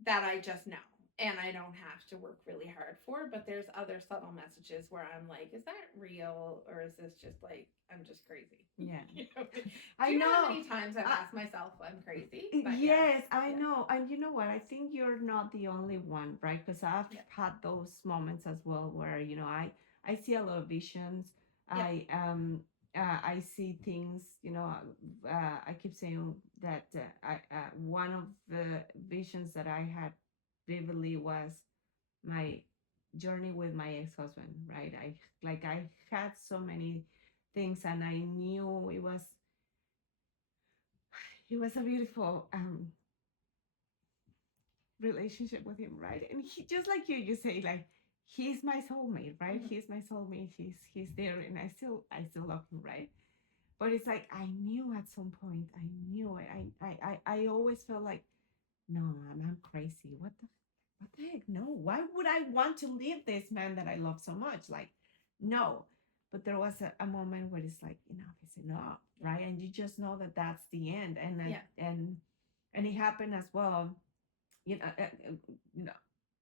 that I just know, and I don't have to work really hard for. But there's other subtle messages where I'm like, is that real, or is this just like, I'm just crazy? Yeah. I know how many times I've asked myself I'm crazy. But yes, I know. And you know what? I think you're not the only one, right? Because I've had those moments as well where, I see a lot of visions. I see things, I keep saying that one of the visions that I had vividly was my journey with my ex-husband, right? I had so many things, and I knew it was a beautiful relationship with him, right? And he, just like you say, like, he's my soulmate, right? He's my soulmate. He's there, and I still love him, right? But it's like I knew at some point, I always felt like, no, I'm crazy. What the heck? No, why would I want to leave this man that I love so much? Like, no. But there was a moment where it's like, enough is enough, right? And you just know that that's the end. And it happened as well,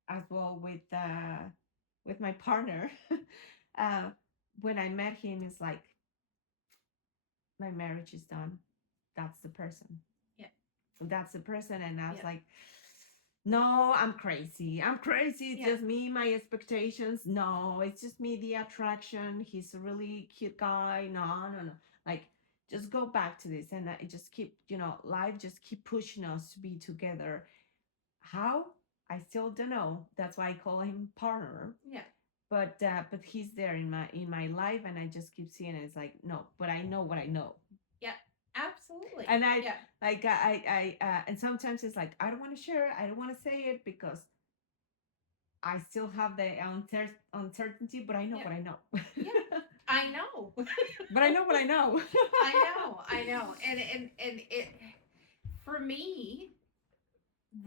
as well with my partner. When I met him, it's like, my marriage is done. That's the person. Yeah. That's the person. And I was like, no, I'm crazy. It's just me, my expectations. No, it's just me, the attraction. He's a really cute guy. No. Like, just go back to this. And I just keep, life just keep pushing us to be together. How? I still don't know. That's why I call him partner. Yeah. But he's there in my life, and I just keep seeing it. It's like, no, but I know what I know. Yeah. Absolutely. And I and sometimes it's like, I don't want to share it. I don't want to say it because I still have the uncertainty, but I know what I know. Yeah, I know. But I know what I know. I know. And it, for me,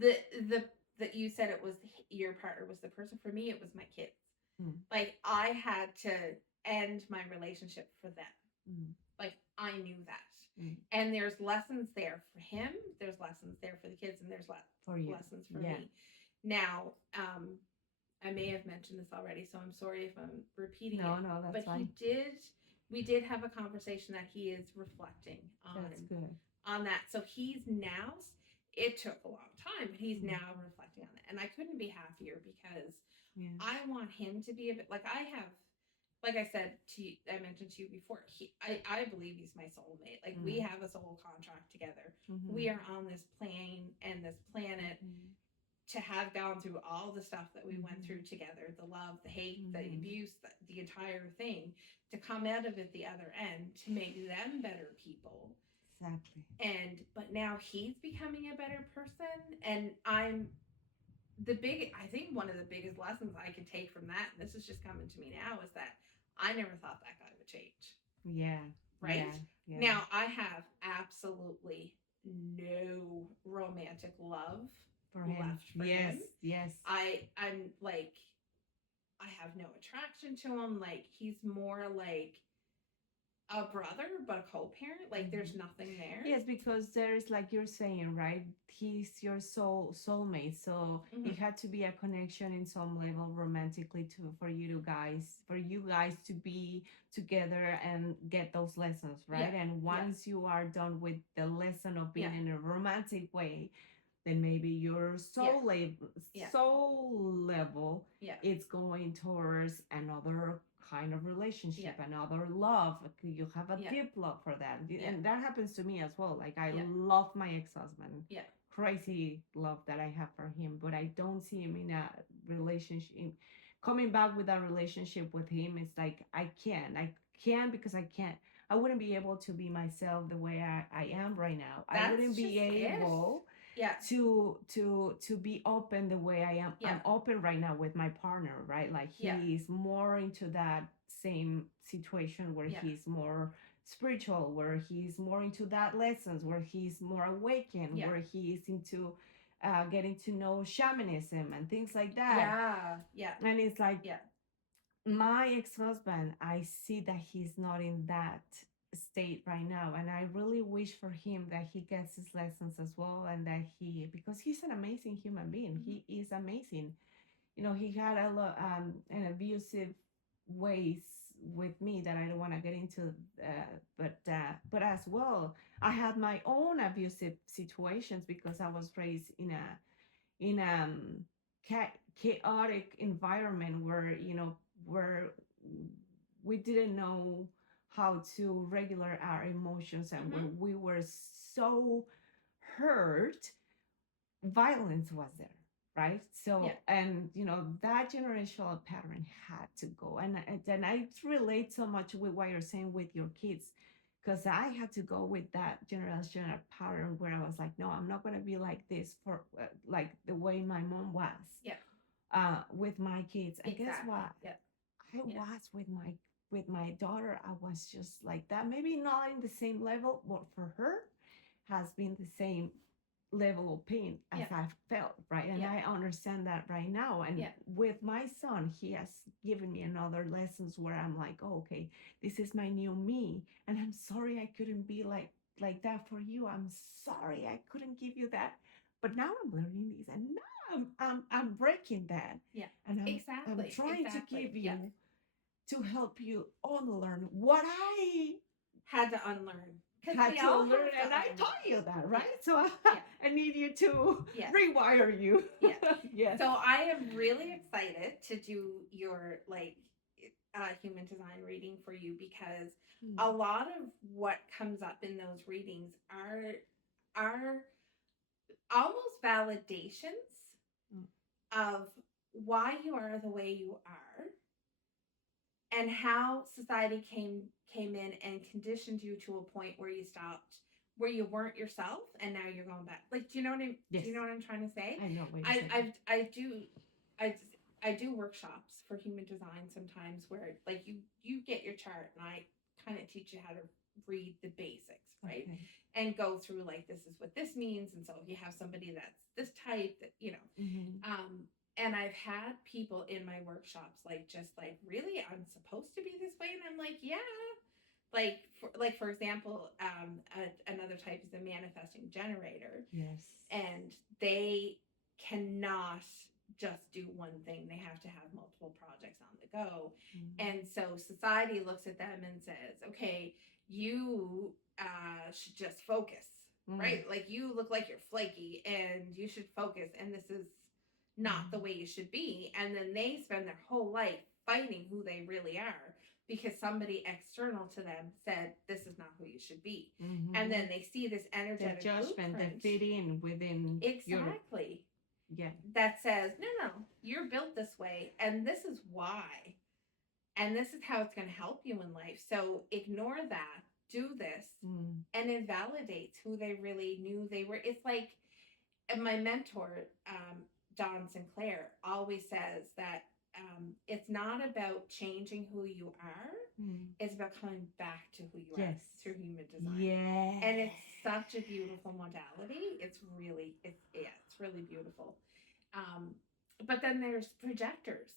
that you said it was your partner was the person. For me, it was my kids. Like, I had to end my relationship for them. Like, I knew that. And there's lessons there for him, there's lessons there for the kids, and there's lessons for me. Now, I may have mentioned this already, so I'm sorry if I'm repeating it. No, that's fine. We did have a conversation that he is reflecting on that. So he's now, it took a long time, but he's now reflecting on it. And I couldn't be happier, because I want him to be a bit like, I have like I said to you, I mentioned to you before, I believe he's my soulmate. Like we have a soul contract together. We are on this plane and this planet to have gone through all the stuff that we went through together, the love, the hate, the abuse, the entire thing, to come out of it the other end, to make them better people. Exactly. But now he's becoming a better person, and I think one of the biggest lessons I could take from that, and this is just coming to me now, is that I never thought that guy would change. Yeah. Right? Yeah. Now, I have absolutely no romantic love left for him. Yes. I'm like, I have no attraction to him. Like, he's more like a brother, but a co-parent. Like, there's nothing there. Yes, because there's, like you're saying, right? He's your soulmate, so it had to be a connection in some level romantically for you guys to be together and get those lessons, right? Yeah. And once you are done with the lesson of being in a romantic way, then maybe your soul level it's going towards another kind of relationship, another love. You have a deep love for that, and that happens to me as well. Like I love my ex-husband, crazy love that I have for him, but I don't see him in a relationship. Coming back with a relationship with him, it's like I can't because I wouldn't be able to be myself the way I am right now. I wouldn't be able to be open the way I am. I'm open right now with my partner, right? Like he's more into that same situation where he's more spiritual, where he's more into that lessons, where he's more awakened, where he's into getting to know shamanism and things like that. And it's like my ex-husband, I see that he's not in that state right now, and I really wish for him that he gets his lessons as well, and that because he's an amazing human being. He is amazing. He had a lot an abusive ways with me that I don't want to get into, but as well I had my own abusive situations because I was raised in a chaotic environment where we didn't know how to regulate our emotions, and when we were so hurt, violence was there, right? So and that generational pattern had to go, and I relate so much with what you're saying with your kids, because I had to go with that generational pattern where I was like, no, I'm not going to be like this for like the way my mom was with my kids. And guess what? I was with my daughter. I was just like that. Maybe not in the same level, but for her has been the same level of pain as I've felt, right? And I understand that right now. And with my son, he has given me another lessons where I'm like, oh, okay, this is my new me, and I'm sorry I couldn't be like that for you. I'm sorry I couldn't give you that, but now I'm learning this, and now I'm breaking that. And I'm trying to give you to help you unlearn what I had to unlearn. Had to learn, and I taught you that, right? So I need you to rewire you. So I am really excited to do your human design reading for you, because a lot of what comes up in those readings are almost validations of why you are the way you are, and how society came in and conditioned you to a point where you stopped, where you weren't yourself, and now you're going back. Like, do you know what I'm? Yes. Do you know what I'm trying to say? I know what you're saying. I do workshops for human design sometimes where like you get your chart, and I kind of teach you how to read the basics, right? Okay. And go through like, this is what this means, and so if you have somebody that's this type, that and I've had people in my workshops just really, I'm supposed to be this way, and I'm like, yeah. For example, another type is a manifesting generator. Yes. And they cannot just do one thing. They have to have multiple projects on the go. And so society looks at them and says, okay, you should just focus, right? Like, you look like you're flaky and you should focus, and this is not the way you should be. And then they spend their whole life fighting who they really are because somebody external to them said this is not who you should be. And then they see this energetic the judgment that blueprint, fit in within exactly yeah, that says no, you're built this way and this is why, and this is how it's going to help you in life. So ignore that, do this, and it validates who they really knew they were. It's like my mentor, Don Sinclair, always says that it's not about changing who you are. It's about coming back to who you are through human design. Yeah. And it's such a beautiful modality. It's really beautiful. But then there's projectors.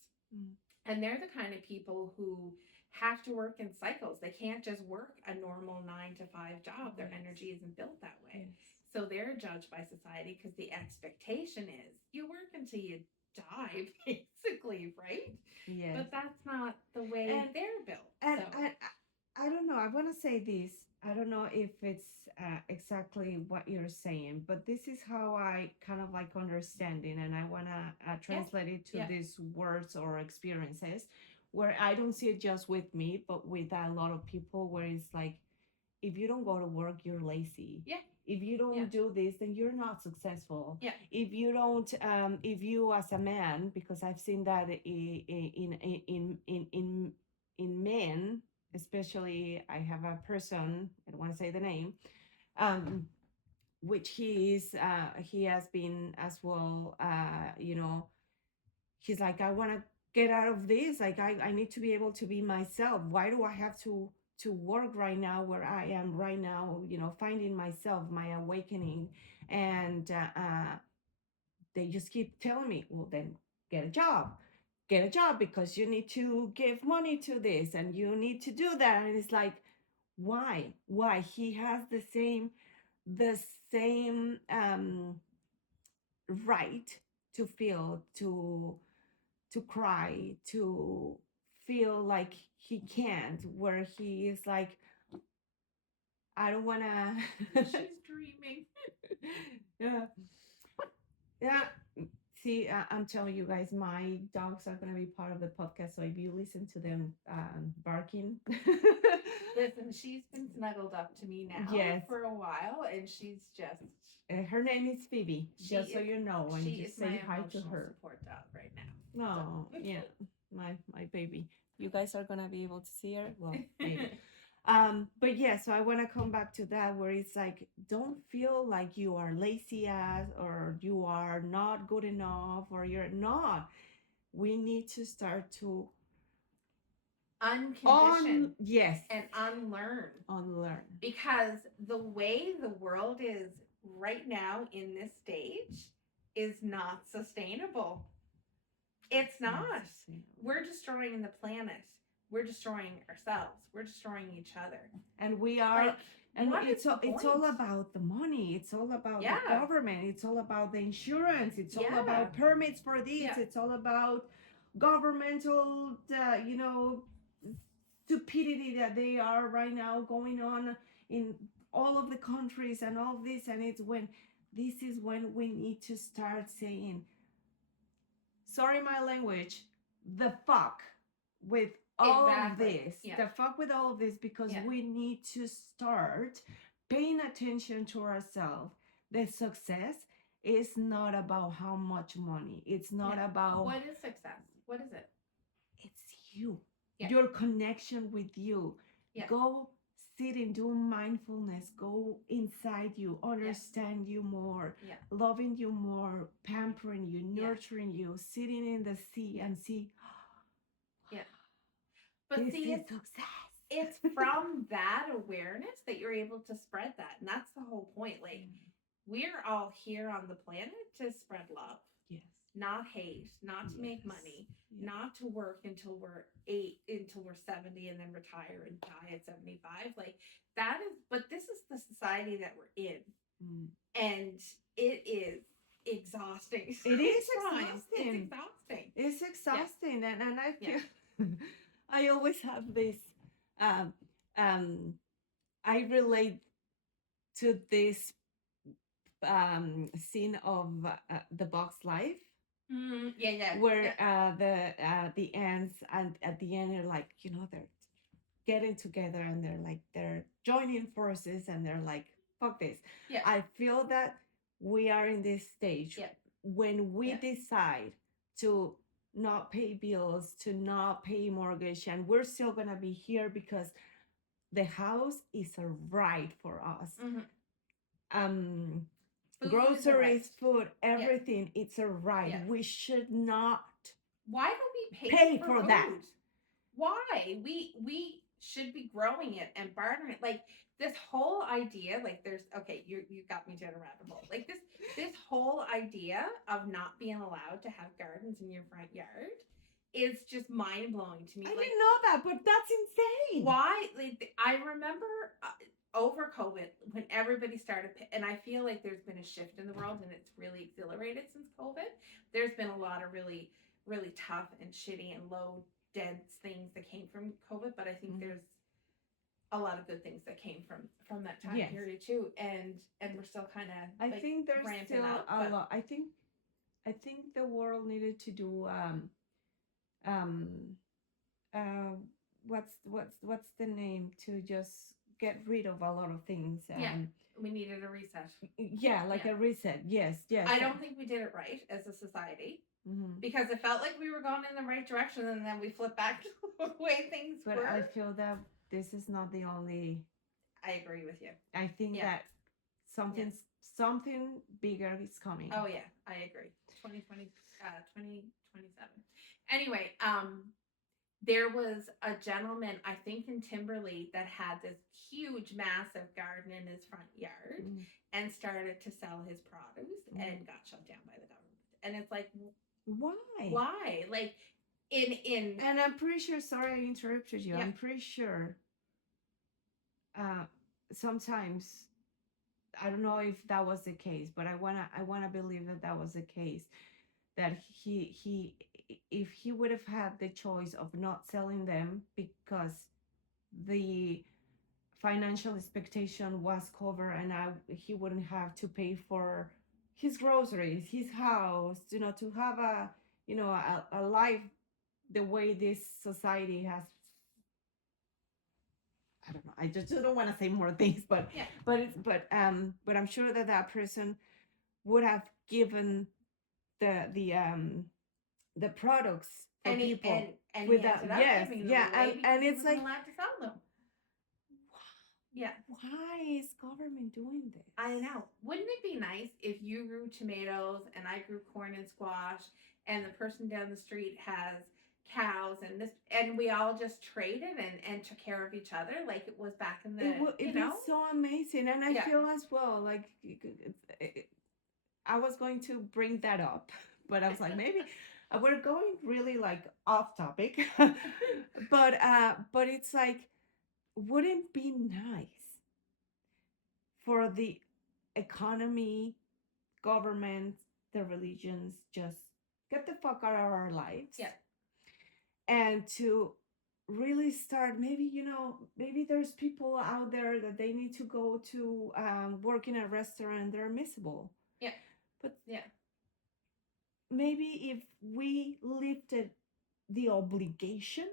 And they're the kind of people who have to work in cycles. They can't just work a normal 9-to-5 job. Their energy isn't built that way. So they're judged by society because the expectation is you work until you die, basically, right? Yes. But that's not the way they're built. And I don't know. I want to say this. I don't know if it's exactly what you're saying, but this is how I kind of like understand it, and I want to translate it to these words or experiences where I don't see it just with me, but with a lot of people where it's like, if you don't go to work, you're lazy. Yeah. If you don't do this, then you're not successful. Yeah. If you don't, if you as a man, because I've seen that in men, especially I have a person, I don't want to say the name, which he has been as well, he's like, I want to get out of this. Like, I need to be able to be myself. Why do I have to work right now where I am right now, finding myself, my awakening? And they just keep telling me, well, then get a job because you need to give money to this and you need to do that. And it's like, why he has the same right to feel, to cry, to feel like he can't, where he is like, I don't want to. She's dreaming. Yeah. See, I'm telling you guys, my dogs are going to be part of the podcast. So if you listen to them barking. Listen, she's been snuggled up to me now for a while, and she's just... her name is Phoebe, just so you know. And she just is say my hi to emotional her. support dog right now. No, yeah, my baby. You guys are going to be able to see her? Well, maybe. But yeah, so I want to come back to that where it's like, don't feel like you are lazy ass or you are not good enough or you're not. We need to start to uncondition yes, and unlearn. Because the way the world is right now in this stage is not sustainable. It's not. We're destroying the planet. We're destroying ourselves. We're destroying each other. And we are, like, and it's all about the money. It's all about the government. It's all about the insurance. It's all about permits for this. It's all about governmental, stupidity that they are right now going on in all of the countries and all of this. And this is when we need to start saying, sorry, my language, the fuck with all of this. The fuck with all of this, because we need to start paying attention to ourselves. The success is not about how much money. It's not about... What is success? What is it? It's you. Your connection with you. Go sit and do mindfulness. Go inside you, understand you more, loving you more, pampering you, nurturing you, sitting in the sea and see. But this see, is success. It's from that awareness that you're able to spread that. And that's the whole point. Like, we're all here on the planet to spread love. Yes. Not hate, not to make money, not to work until we're 70 and then retire and die at 75. Like, that is, but this is the society that we're in. And it is exhausting. It is exhausting. It's exhausting. It's exhausting. And I feel I always have this I relate to this scene of The Box Life. Yeah. where the ants and at the end are like, they're getting together and they're joining forces and they're like, fuck this. Yeah. I feel that we are in this stage Yeah. when we Yeah. decide to not pay bills, to not pay mortgage, and we're still gonna be here because the house is a right for us. Um Food is a Groceries, right. food, everything, it's a right. Yeah. We should not Why don't we pay for for that. food? Why? We should be growing it and bartering it. Like this whole idea, like there's okay, you got me down a rabbit hole. Like this whole idea of not being allowed to have gardens in your front yard is just mind blowing to me. I like, didn't know that, but that's insane. Why? Like, I remember over COVID when everybody started, and I feel like there's been a shift in the world, and it's really exhilarated since COVID. There's been a lot of really, really tough and shitty and low dense things that came from COVID, but I think there's a lot of good things that came from that time period too, and we're still kind of. I think there's still up, a lot. I think the world needed to do what's the name to just get rid of a lot of things. We needed a reset. A reset. Yes. I don't think we did it right as a society. Because it felt like we were going in the right direction, and then we flipped back to the way things were. But I feel that this is not the only. I agree with you. I think that something bigger is coming. Oh yeah, I agree. 2027. Anyway, there was a gentleman, I think in Timberley, that had this huge, massive garden in his front yard and started to sell his produce and got shut down by the government. And it's like, why? Like, in and I'm pretty sure. Sorry, I interrupted you. Yeah. I'm pretty sure. Sometimes, I don't know if that was the case, but I wanna believe that was the case. That he if he would have had the choice of not selling them because the financial expectation was covered and he wouldn't have to pay for his groceries, his house, to have a life the way this society has. I don't know. I just don't want to say more things, but I'm sure that person would have given the products for people and without and it's like allowed to sell them. Yeah. Why is government doing this? I know. Wouldn't it be nice if you grew tomatoes and I grew corn and squash and the person down the street has cows and we all just traded and took care of each other like it was back in the it'd be so amazing. And I feel as well like I was going to bring that up, but I was like, maybe we're going really like off topic. but it's like, wouldn't it be nice for the economy, government, the religions just get the fuck out of our lives? Yeah. And to really start, maybe there's people out there that they need to go to work in a restaurant, they're missable. Yeah. But yeah, maybe if we lifted the obligation,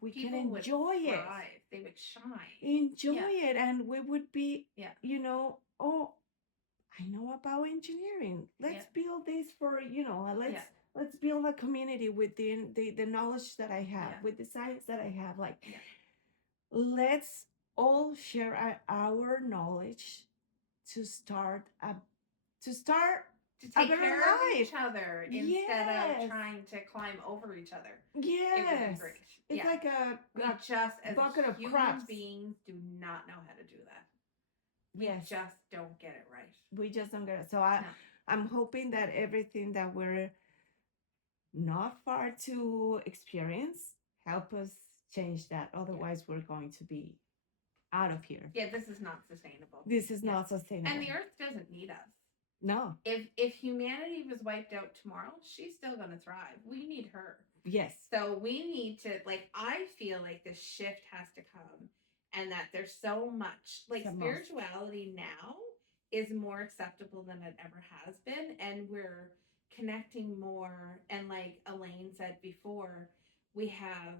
we people can enjoy would thrive. It. They would shine. Enjoy it, and we would be, oh, I know about engineering. Let's build this for, let's build a community within the knowledge that I have, with the science that I have. Like, let's all share our knowledge to start to take care of each other instead of trying to climb over each other. Yes. It would be great. It's like we just as bucket of human crabs. beings do not know how to do that. We just don't get it right. We just don't get it. So I'm hoping that everything that we're not far to experience help us change that. Otherwise, we're going to be out of here. Yeah, this is not sustainable. This is not sustainable. And the earth doesn't need us. No. If humanity was wiped out tomorrow, she's still going to thrive. We need her. Yes. So we need to, I feel like the shift has to come, and that there's so much, spirituality now is more acceptable than it ever has been, and we're connecting more. And like Elaine said before, we have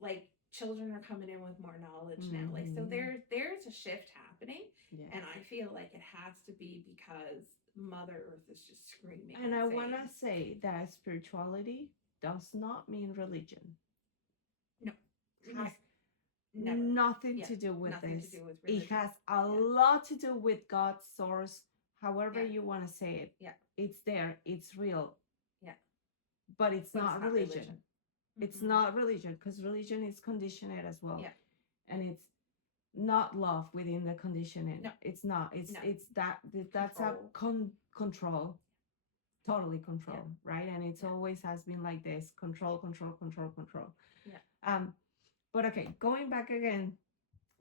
like children are coming in with more knowledge now. Like, so there's a shift happening. Yeah. And I feel like it has to be because Mother Earth is just screaming. And I want to say that spirituality does not mean religion. No. It has Never. nothing to do with nothing this. to do with religion. It has a lot to do with God's source, however Yeah. you want to say it. Yeah. It's there. It's real. Yeah. But it's not religion. Mm-hmm. It's not religion, because religion is conditioned as well. Yeah. And it's not love within the conditioning. No. It's not. It's No. it's that's Control. a control. Totally control, right? And it's Yeah. always has been like this: control. Yeah. But okay, going back again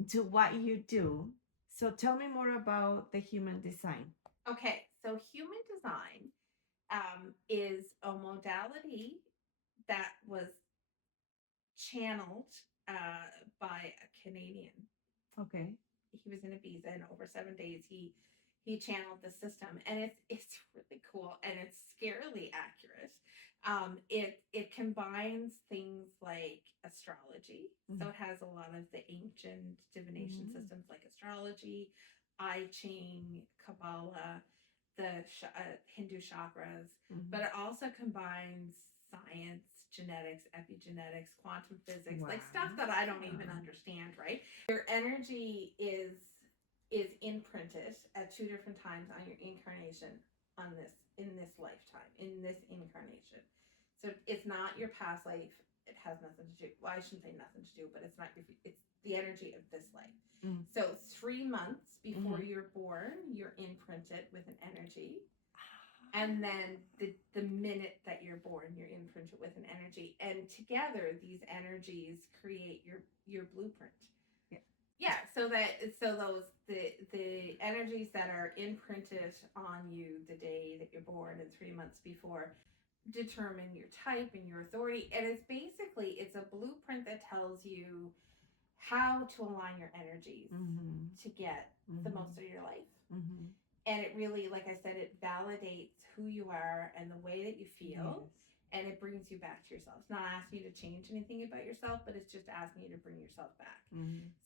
to what you do. So tell me more about the human design. Okay, so human design is a modality that was channeled by a Canadian. Okay. He was in Ibiza, and over 7 days he channeled the system, and it's really cool, and it's scarily accurate. It combines things like astrology, so it has a lot of the ancient divination systems like astrology, I Ching, Kabbalah, the Hindu chakras, but it also combines science, genetics, epigenetics, quantum physics, like stuff that I don't even understand, right? Your energy is imprinted at 2 different times on your incarnation in this lifetime, in this incarnation. So it's not your past life. It has nothing to do. Well, I shouldn't say nothing to do, but it's not it's the energy of this life. So 3 months before you're born, you're imprinted with an energy. And then the minute that you're born, you're imprinted with an energy. And together, these energies create your blueprint. Yeah, so those the energies that are imprinted on you the day that you're born and 3 months before determine your type and your authority. And it's a blueprint that tells you how to align your energies to get the most of your life. And it really, like I said, it validates who you are and the way that you feel. And it brings you back to yourself. It's not asking you to change anything about yourself, but it's just asking you to bring yourself back.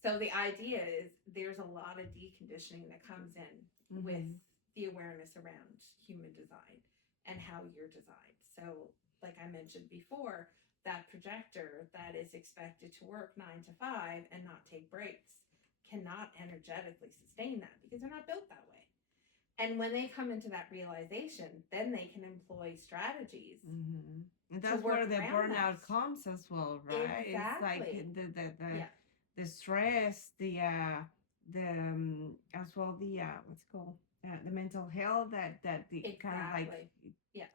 So the idea is there's a lot of deconditioning that comes in with the awareness around human design and how you're designed. So like I mentioned before, that projector that is expected to work 9 to 5 and not take breaks cannot energetically sustain that because they're not built that way. And when they come into that realization, then they can employ strategies. And that's where the burnout comes as well, right? Exactly. It's like the stress, the as well the what's it called the mental health that the kind of like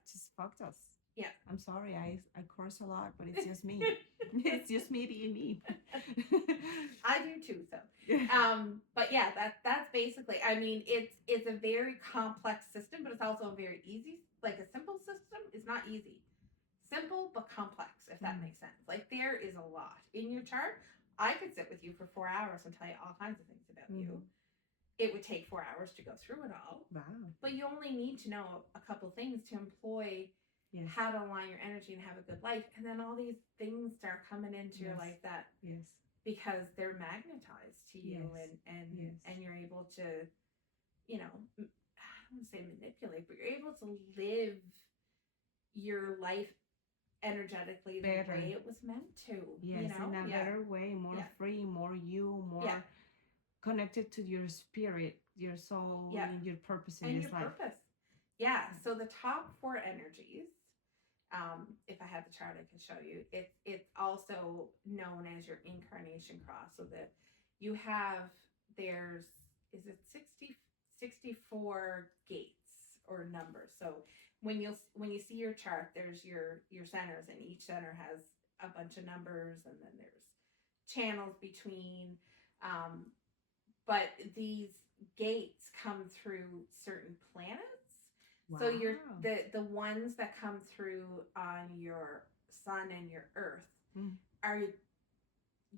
just fucked us. Yeah. I'm sorry, I curse a lot, but it's just me. It's just me being me. I do too, so. But yeah, that's basically, I mean, it's a very complex system, but it's also a very easy, like a simple system is not easy. Simple, but complex, if that makes sense. Like there is a lot in your chart. I could sit with you for 4 hours and tell you all kinds of things about you. It would take 4 hours to go through it all. Wow. But you only need to know a couple things to employ how to align your energy and have a good life. And then all these things start coming into your life that because they're magnetized to you and you're able to, you know, I don't want to say manipulate, but you're able to live your life energetically the way it was meant to. Yes, you know? in a better way, more free, more you, more connected to your spirit, your soul, and your purpose in this life. Purpose. Yeah. So the top 4 energies, if I had the chart, I can show you. It's also known as your incarnation cross. So that you have there's 64 gates or numbers. So when you see your chart, there's your centers, and each center has a bunch of numbers, and then there's channels between. But these gates come through certain planets. Wow. So you're the ones that come through on your sun and your earth are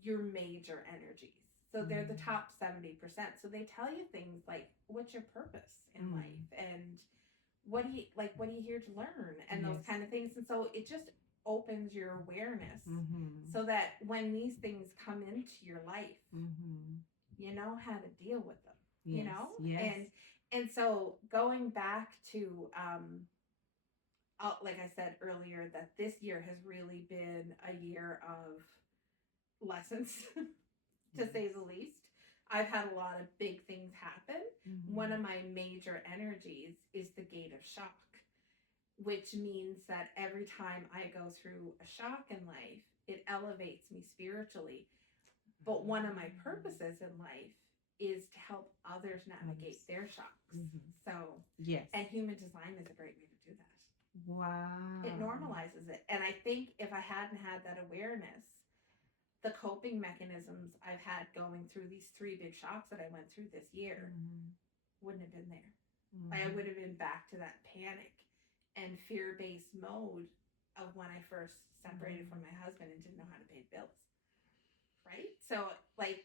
your major energies. So they're the top 70%. So they tell you things like what's your purpose in life and what are you here to learn, and those Yes. kind of things. And so it just opens your awareness Mm-hmm. so that when these things come into your life, Mm-hmm. you know how to deal with them, Yes. Yes. and so going back to like I said earlier, that this year has really been a year of lessons, to say the least. I've had a lot of big things happen. Mm-hmm. One of my major energies is the gate of shock, which means that every time I go through a shock in life, it elevates me spiritually. But one of my purposes in life is to help others navigate their shocks. Mm-hmm. So, Yes. and human design is a great way to do that. Wow. It normalizes it. And I think if I hadn't had that awareness, the coping mechanisms I've had going through these 3 big shocks that I went through this year wouldn't have been there. I would have been back to that panic and fear-based mode of when I first separated from my husband and didn't know how to pay bills. Right? So like,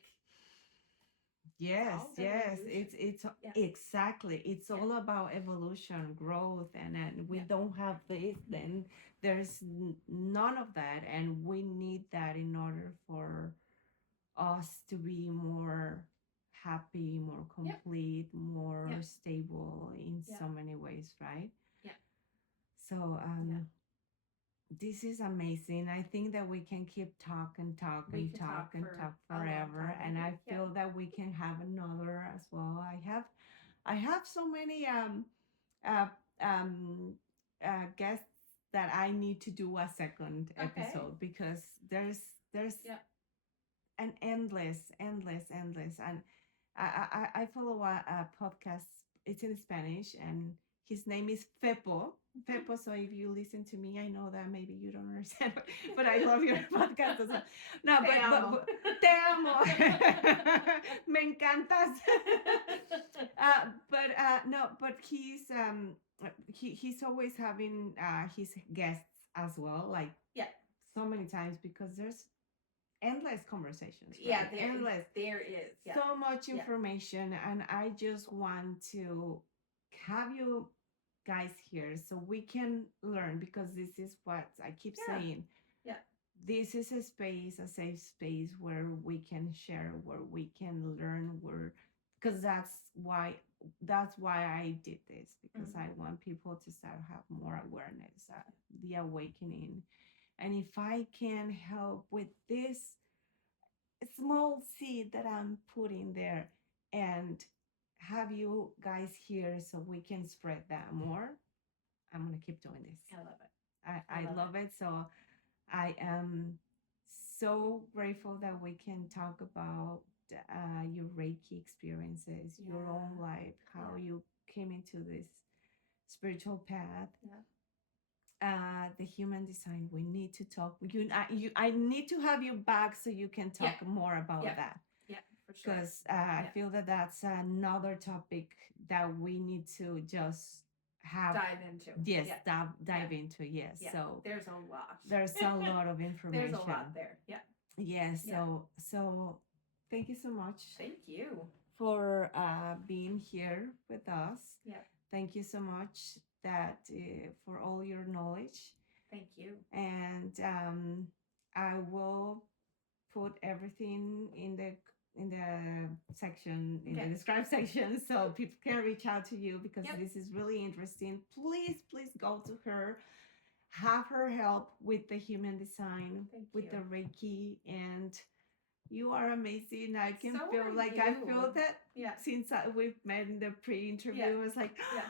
yes, it's exactly, it's all about evolution, growth, and we don't have this, then there's none of that, and we need that in order for us to be more happy, more complete, more stable in so many ways, right? So this is amazing. I think that we can keep talk and talk forever, and I feel that we can have another as well. I have so many uh, um, guests that I need to do a second episode, because there's an endless, and I follow a podcast. It's in Spanish, and his name is Fepo. Fepo. So if you listen to me, I know that maybe you don't understand, but I love your podcast as well. No, but te amo. Me encantas. But he's always having his guests as well, like so many times, because there's endless conversations, right? There is so much information, and I just want to have you guys here so we can learn, because this is what I keep saying. This is a space, a safe space, where we can share, where we can learn, where, because that's why I did this, because I want people to start have more awareness, the awakening. And if I can help with this small seed that I'm putting there, and have you guys here so we can spread that more, I'm gonna keep doing this. I love it. I love it. So I am so grateful that we can talk about your Reiki experiences, your own life, how you came into this spiritual path. The human design, we need to talk. I need to have you back so you can talk more about that. For sure. Because I feel that that's another topic that we need to just dive into. Yes, dive into. Yes. So there's a lot. There's a lot of information. There's a lot there. Yes. So thank you so much. Thank you for being here with us. Yeah. Thank you so much for all your knowledge. Thank you. And I will put everything in the section, in the describe section, so people can reach out to you, because this is really interesting. Please go to her, have her help with the human design, with the Reiki, and you are amazing. I can feel like you. I feel that since we've met in the pre-interview, I was like, oh,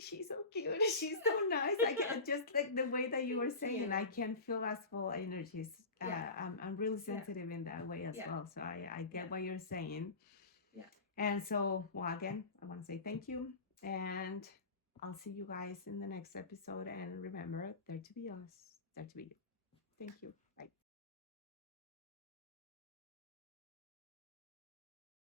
she's so cute, she's so nice. I can just like the way that you were saying, I can feel as full energies. I'm really sensitive in that way as well. So I get what you're saying. And so, well, again, I want to say thank you, and I'll see you guys in the next episode. And remember, dare to be us, dare to be you. Thank you. Bye.